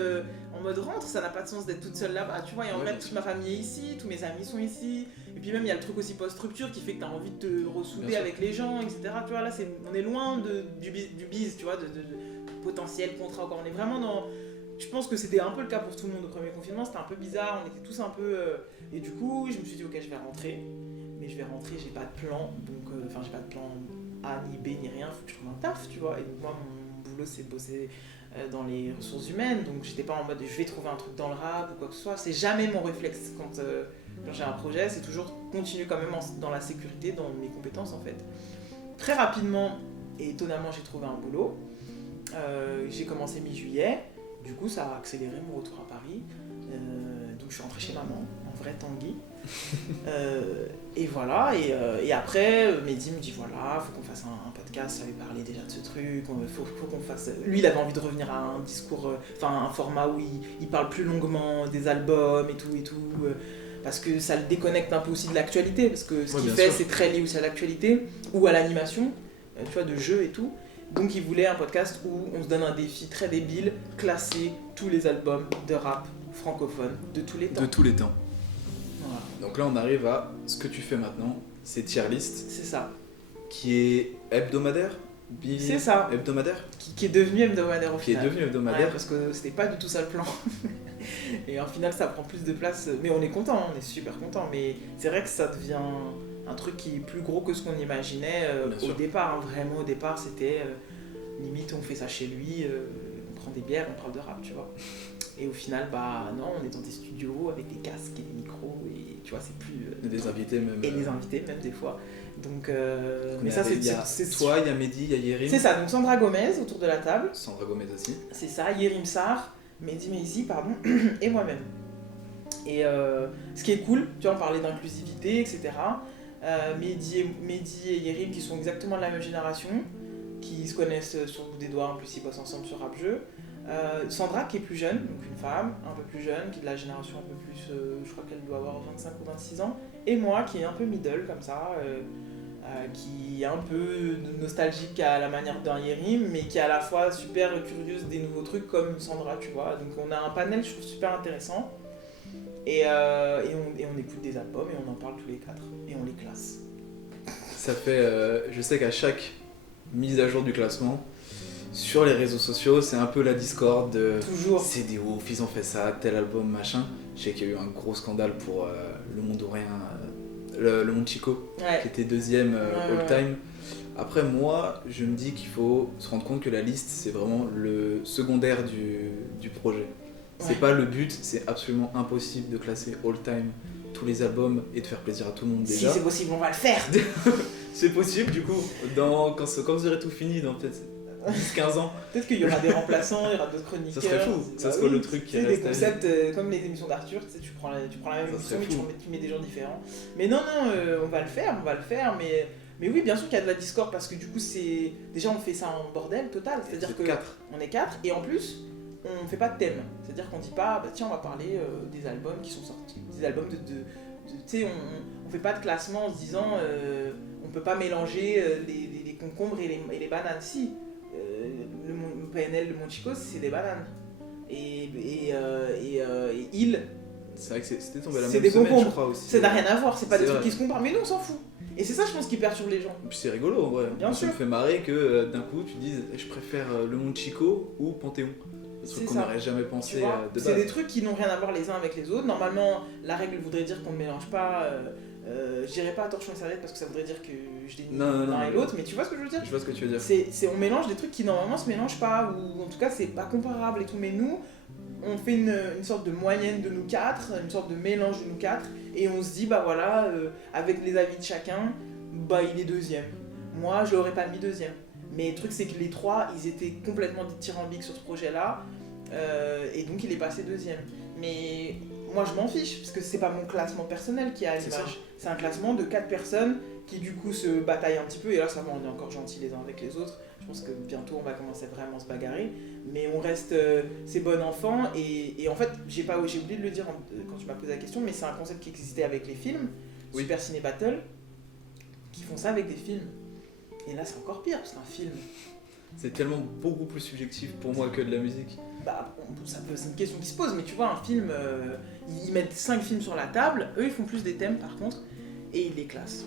en mode rentre, ça n'a pas de sens d'être toute seule là-bas, tu vois. Et en vrai, toute ma famille est ici, tous mes amis sont ici. Et puis même, il y a le truc aussi post-structure qui fait que t'as envie de te ressouder avec les gens, etc. Tu vois, là, on est loin du biz, tu vois, de potentiel contrat encore. On est vraiment dans. Je pense que c'était un peu le cas pour tout le monde au premier confinement, c'était un peu bizarre, on était tous un peu... Et du coup, je me suis dit, ok, je vais rentrer. Mais je vais rentrer, j'ai pas de plan, donc... Enfin, j'ai pas de plan A, ni B, ni rien, faut que je trouve un taf, tu vois. Et donc moi, mon boulot, c'est de bosser dans les ressources humaines, donc j'étais pas en mode, je vais trouver un truc dans le rap ou quoi que ce soit. C'est jamais mon réflexe quand j'ai un projet, c'est toujours continuer quand même dans la sécurité, dans mes compétences, en fait. Très rapidement, et étonnamment, j'ai trouvé un boulot. J'ai commencé mi-juillet. Du coup, ça a accéléré mon retour à Paris. Donc, je suis rentrée chez maman, en vrai Tanguy. Et voilà. Et après, Mehdi me dit voilà, faut qu'on fasse un podcast. J'avais parlé déjà de ce truc. Faut qu'on fasse. Lui, il avait envie de revenir à un discours, un format où il parle plus longuement des albums et tout. Parce que ça le déconnecte un peu aussi de l'actualité. Parce que ce qu'il fait, c'est très lié aussi à l'actualité ou à l'animation, tu vois, de jeux et tout. Donc il voulait un podcast où on se donne un défi très débile, classer tous les albums de rap francophone de tous les temps. De tous les temps. Voilà. Donc là on arrive à ce que tu fais maintenant, c'est tier list. C'est ça. Qui est hebdomadaire. C'est ça. Hebdomadaire. Qui est devenu hebdomadaire au final. Qui est devenu hebdomadaire. Ouais, parce que c'était pas du tout ça le plan. Et en final ça prend plus de place. Mais on est content, hein, on est super content. Mais c'est vrai que ça devient un truc qui est plus gros que ce qu'on imaginait au départ. Hein. Vraiment au départ c'était limite on fait ça chez lui, on prend des bières, on parle de rap, tu vois. Et au final bah non, on est dans des studios avec des casques et des micros et tu vois c'est plus... et des invités même. Et des invités même des fois. Donc mais ça c'est toi, il y a Mehdi, il y a Yerim. C'est ça, donc Sandra Gomez autour de la table. Sandra Gomez aussi. C'est ça, Yerim Sarr, Mehdi Maizi, pardon, et moi-même. Et ce qui est cool, tu vois, on parlait d'inclusivité, etc. Mehdi et Yerim qui sont exactement de la même génération, qui se connaissent sur le bout des doigts, en plus ils bossent ensemble sur Rap Jeu. Sandra qui est plus jeune, donc une femme un peu plus jeune, qui est de la génération un peu plus, je crois qu'elle doit avoir 25 ou 26 ans. Et moi qui est un peu middle comme ça, qui est un peu nostalgique à la manière d'un Yerim, mais qui est à la fois super curieuse des nouveaux trucs comme Sandra, tu vois. Donc on a un panel, je trouve, super intéressant. Et on écoute des albums et on en parle tous les quatre. Et on les classe. Ça fait... je sais qu'à chaque mise à jour du classement, sur les réseaux sociaux, c'est un peu la discorde de... Toujours. C'est des ouf, ils ont fait ça, tel album, machin. Je sais qu'il y a eu un gros scandale pour Le Monde ou Rien, le Monde Chico, qui était deuxième all-time. Après, moi, je me dis qu'il faut se rendre compte que la liste, c'est vraiment le secondaire du projet. C'est pas le but, c'est absolument impossible de classer all-time tous les albums et de faire plaisir à tout le monde déjà. Si c'est possible, on va le faire. C'est possible, du coup, quand vous aurez tout fini, dans peut-être 10-15 ans. Peut-être qu'il y aura des remplaçants, il y aura d'autres chroniqueurs. Ça serait fou, ça serait le truc qui reste. Des concepts comme les émissions d'Arthur, tu prends la même émission mais tu mets des gens différents. Mais non, on va le faire, mais oui, bien sûr qu'il y a de la discorde parce que du coup, déjà on fait ça en bordel total, c'est-à-dire que on est 4 et en plus, on fait pas de thème, c'est-à-dire qu'on dit pas, bah tiens, on va parler des albums qui sont sortis, des albums tu sais, on fait pas de classement en se disant, on peut pas mélanger les concombres et les bananes, si. Le PNL de Monchico, c'est des bananes. et Il. C'est vrai que c'était tombé la C'est même des semaine, concombres. je crois aussi. Ça n'a rien à voir, c'est pas des C'est trucs vrai. qui se comparent, mais nous on s'en fout. Et c'est ça, je pense, qui perturbe les gens. Puis c'est rigolo, ouais. Bien Ça sûr. me fait marrer que d'un coup tu dises je préfère le Monde Chico ou Panthéon. Des trucs C'est qu'on ça. n'aurait jamais Tu pensé vois, de c'est base. des trucs qui n'ont rien à voir les uns avec les autres. Normalement, la règle voudrait dire qu'on ne mélange pas. Je dirais pas torchon et serviette parce que ça voudrait dire que je dénie l'un et l'autre, mais tu vois ce que je veux dire? Je vois ce que tu veux dire. On mélange des trucs qui normalement se mélangent pas, ou en tout cas c'est pas comparable et tout, mais nous, on fait une sorte de moyenne de nous quatre, une sorte de mélange de nous quatre, et on se dit, bah voilà, avec les avis de chacun, bah il est deuxième. Moi, je l'aurais pas mis deuxième. Mais le truc, c'est que les trois, ils étaient complètement dithyrambiques sur ce projet-là, et donc il est passé deuxième. Mais moi, je m'en fiche, parce que c'est pas mon classement personnel qui est à C'est ça. l'image. C'est un classement de 4 personnes qui, du coup, se bataillent un petit peu, et là, ça va, on est encore gentils les uns avec les autres. Je pense que bientôt, on va commencer vraiment à se bagarrer. Mais on reste ces bons enfants, et en fait, j'ai oublié de le dire quand tu m'as posé la question, mais c'est un concept qui existait avec les films, Oui. Super Ciné Battle, qui font ça avec des films. Et là, c'est encore pire, parce qu'un film, C'est tellement beaucoup plus subjectif pour moi que de la musique. bah, c'est une question qui se pose, mais tu vois, un film, ils mettent 5 films sur la table, eux, ils font plus des thèmes, par contre, et ils les classent.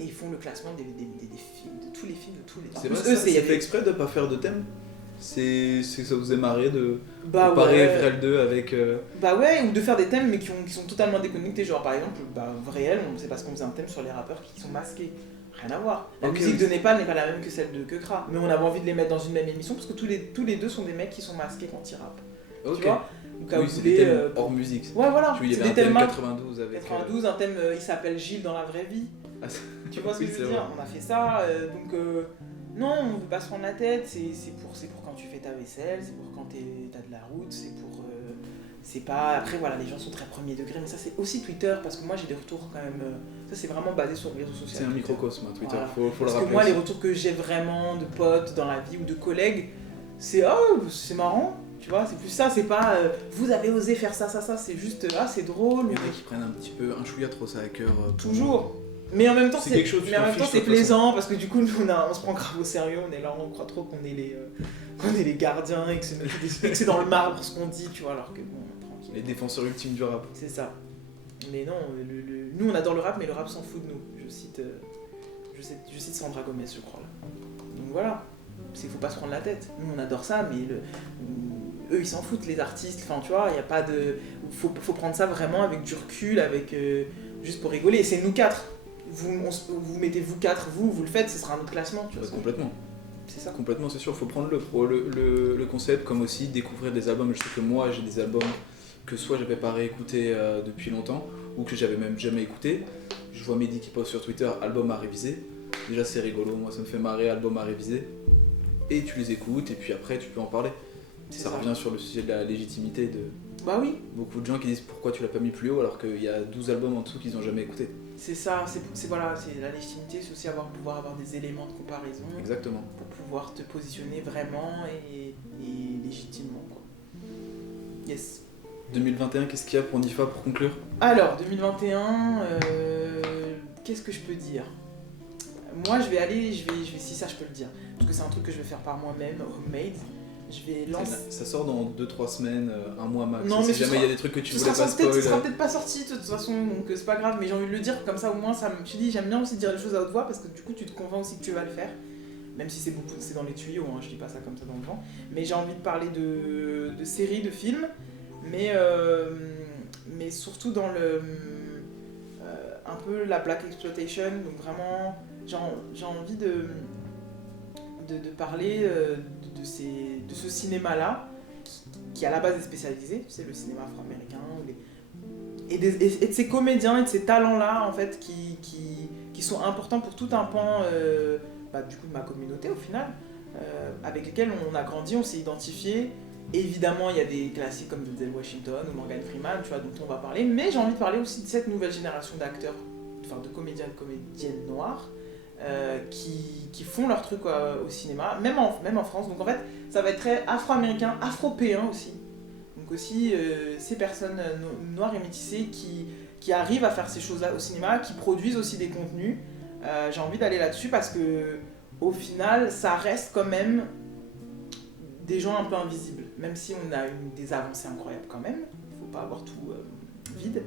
Et ils font le classement des films, de tous les films, de tous les... En C'est plus, vrai, eux, ça, c'est... c'est fait exprès de pas faire de thème. C'est que ça vous est marré de Bah comparer ouais. Vrel 2 avec. Bah ouais, ou de faire des thèmes mais qui sont totalement déconnectés, genre par exemple, bah Réel, c'est parce qu'on faisait un thème sur les rappeurs qui sont masqués. Rien à voir. La Ok, musique oui. de Népal n'est pas la même que celle de Kekra, mais on avait envie de les mettre dans une même émission parce que tous les deux sont des mecs qui sont masqués quand ils rappent. Ok. Tu vois? Ou Oui, c'est des thèmes hors musique. Ouais, voilà, Tu vois, il y c'est avait des un thème thèmes 92 avec. 92, un thème, il s'appelle Gilles dans la vraie vie. Ah, Tu vois ce que oui, je c'est veux dire? vrai. On a fait ça, non, on veut pas se prendre la tête, c'est pour quand tu fais ta vaisselle, c'est pour quand t'as de la route, c'est pour... c'est pas... Après voilà, les gens sont très premier degré, mais ça c'est aussi Twitter, parce que moi j'ai des retours quand même... ça c'est vraiment basé sur les réseaux sociaux. C'est un microcosme, hein, Twitter, Voilà. faut le Parce rappeler. que moi les aussi. retours que j'ai vraiment de potes dans la vie ou de collègues, c'est « Oh, c'est marrant !» Tu vois, c'est plus ça, c'est pas vous avez osé faire ça, c'est juste « Ah, c'est drôle !» Il y en a qui prennent un petit peu un chouïa trop ça à cœur. Toujours. Mais en même temps, C'est quelque chose, tu mais en t'en même temps, fiches, c'est de toute plaisant parce que du coup, nous, on se prend grave au sérieux. On est là, on croit trop qu'on est les gardiens et que c'est dans le marbre ce qu'on dit, tu vois, alors que bon, tranquille. Les défenseurs ultimes du rap. C'est ça. Mais non, nous, on adore le rap, mais le rap s'en fout de nous. Je cite Sandra Gomez, je crois là. Donc voilà, faut pas se prendre la tête. Nous, on adore ça, mais eux, ils s'en foutent, les artistes. Enfin, tu vois, il y a pas de. Faut prendre ça vraiment avec du recul, avec juste pour rigoler. Et c'est nous quatre. Vous mettez vous quatre, vous le faites, ce sera un autre classement, tu vois. Complètement. C'est ça. Complètement, c'est sûr. Faut prendre le concept comme aussi découvrir des albums. Je sais que moi, j'ai des albums que soit j'avais pas réécouté depuis longtemps ou que j'avais même jamais écouté. Je vois Mehdi qui poste sur Twitter album à réviser. Déjà, c'est rigolo. Moi, ça me fait marrer, album à réviser. Et tu les écoutes et puis après, tu peux en parler. Ça revient sur le sujet de la légitimité de Bah oui, beaucoup de gens qui disent pourquoi tu l'as pas mis plus haut alors qu'il y a 12 albums en dessous qu'ils ont jamais écouté. c'est ça, c'est la légitimité, c'est aussi pouvoir avoir des éléments de comparaison Exactement. pour pouvoir te positionner vraiment et légitimement, quoi. Yes. 2021, qu'est-ce qu'il y a pour Nifa pour conclure? Alors, 2021, qu'est-ce que je peux dire? Moi, je vais, si ça je peux le dire, parce que c'est un truc que je vais faire par moi-même, homemade. Je vais lancer... Ça sort dans 2-3 semaines, un mois max. Non, mais si jamais il y a des trucs que tu voulais pas ce spoil. sera peut-être pas sorti de toute façon, donc c'est pas grave, mais j'ai envie de le dire, comme ça au moins, je te dis, j'aime bien aussi dire les choses à haute voix, parce que du coup tu te convaincs aussi que tu vas le faire, même si c'est dans les tuyaux, hein, je dis pas ça comme ça dans le vent, mais j'ai envie de parler de séries, de films, mais surtout dans un peu la black exploitation, donc vraiment, j'ai envie de parler de ce cinéma-là, qui à la base est spécialisé, tu sais, le cinéma afro-américain, et de ces comédiens et de ces talents-là, en fait, qui sont importants pour tout un pan du coup, de ma communauté, au final, avec lesquels on a grandi, on s'est identifié. Évidemment, il y a des classiques comme Denzel Washington ou Morgan Freeman, tu vois, dont on va parler, mais j'ai envie de parler aussi de cette nouvelle génération d'acteurs, enfin de comédiens et de comédiennes noirs, qui font leur truc au cinéma, même en France. Donc en fait, ça va être très afro-américain, afropéen aussi. Donc aussi ces personnes noires et métissées qui arrivent à faire ces choses-là au cinéma, qui produisent aussi des contenus. J'ai envie d'aller là-dessus parce que au final, ça reste quand même des gens un peu invisibles. Même si on a des avancées incroyables quand même, faut pas avoir tout vide.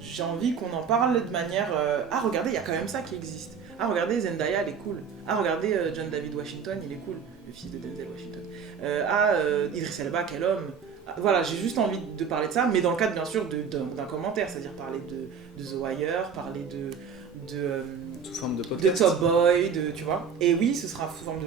J'ai envie qu'on en parle de manière ah regardez, il y a quand même ça qui existe. Ah regardez, Zendaya elle est cool. Ah regardez, John David Washington il est cool, le fils de Denzel Washington. Idriss Elba, quel homme. Voilà, j'ai juste envie de parler de ça, mais dans le cadre bien sûr d'un commentaire, c'est-à-dire parler de The Wire, parler sous forme de de podcast. Top Boy, tu vois. Et oui, ce sera sous forme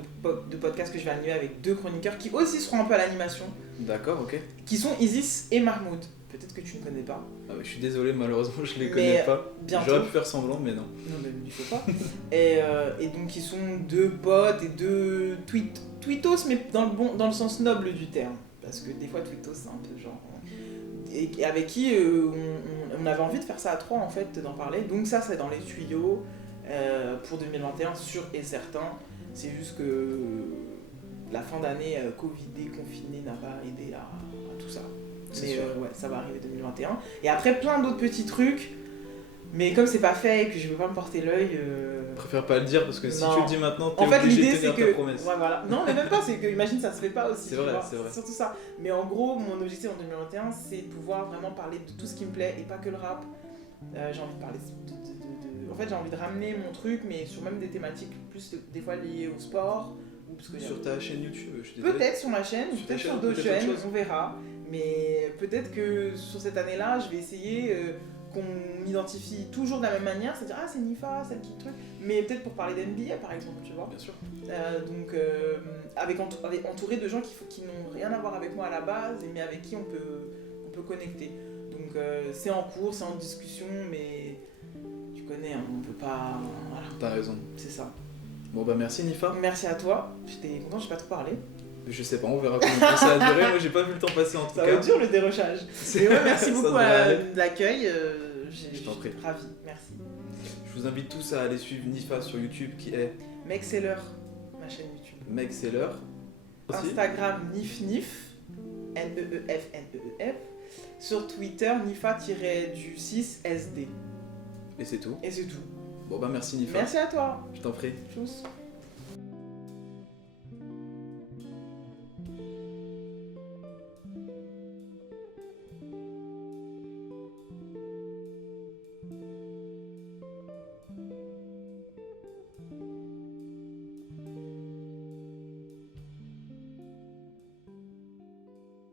de podcast que je vais animer avec 2 chroniqueurs qui aussi seront un peu à l'animation. D'accord, ok. Qui sont Isis et Mahmoud. Peut-être que tu ne connais pas. Ah ouais, je suis désolé, malheureusement je les connais pas. Bientôt. J'aurais pu faire semblant, mais non. Non, mais il faut pas. et donc ils sont 2 potes et 2 tweetos, mais dans le sens noble du terme. Parce que des fois tweetos c'est un peu genre... Et avec qui on avait envie de faire ça à 3 en fait, d'en parler. Donc ça c'est dans les tuyaux pour 2021, sûr et certain. C'est juste que la fin d'année Covidée, confinée n'a pas aidé à tout ça. Mais ouais, ça va arriver 2021. Et après plein d'autres petits trucs. Mais comme c'est pas fait et que je veux pas me porter l'œil... Je préfère pas le dire parce que si tu le dis maintenant, t'es en fait, obligé de l'idée, tenir c'est que... ta promesse. Ouais, voilà. Non, mais même pas, c'est que imagine ça se fait pas aussi. C'est vrai, vois. c'est vrai. C'est surtout ça. Mais en gros, mon objectif en 2021, c'est de pouvoir vraiment parler de tout ce qui me plaît et pas que le rap. J'ai envie de parler En fait, j'ai envie de ramener mon truc, mais sur même des thématiques plus des fois liées au sport. Ou parce que sur ta chaîne YouTube, je suis désolé. Peut-être sur ma chaîne, sur peut-être sur d'autres chaînes, on verra. Mais peut-être que sur cette année-là, je vais essayer qu'on m'identifie toujours de la même manière, c'est-à-dire ah c'est Nifa, celle qui truc, mais peut-être pour parler d'NBA par exemple, tu vois. Bien sûr. Donc avec entouré de gens qui n'ont rien à voir avec moi à la base, mais avec qui on peut connecter. Donc c'est en cours, c'est en discussion, mais tu connais, hein, on peut pas. Voilà. T'as raison. C'est ça. Bon bah merci Nifa. Merci à toi. J'étais content, j'ai pas trop parlé. Je sais pas, on verra combien de temps ça a duré. Moi j'ai pas vu le temps passer en tout cas. Ça va être dur le dérochage. Mais ouais, merci beaucoup de l'accueil. Je t'en prie. Ravi, merci. Je vous invite tous à aller suivre Nifa sur YouTube qui est Mec Seller, ma chaîne YouTube. Mec Seller. Instagram Nifnif, Neefneef. Sur Twitter Nifa-du6SD. Et c'est tout. Et c'est tout. Bon bah merci Nifa. Merci à toi. Je t'en prie. Tchuss.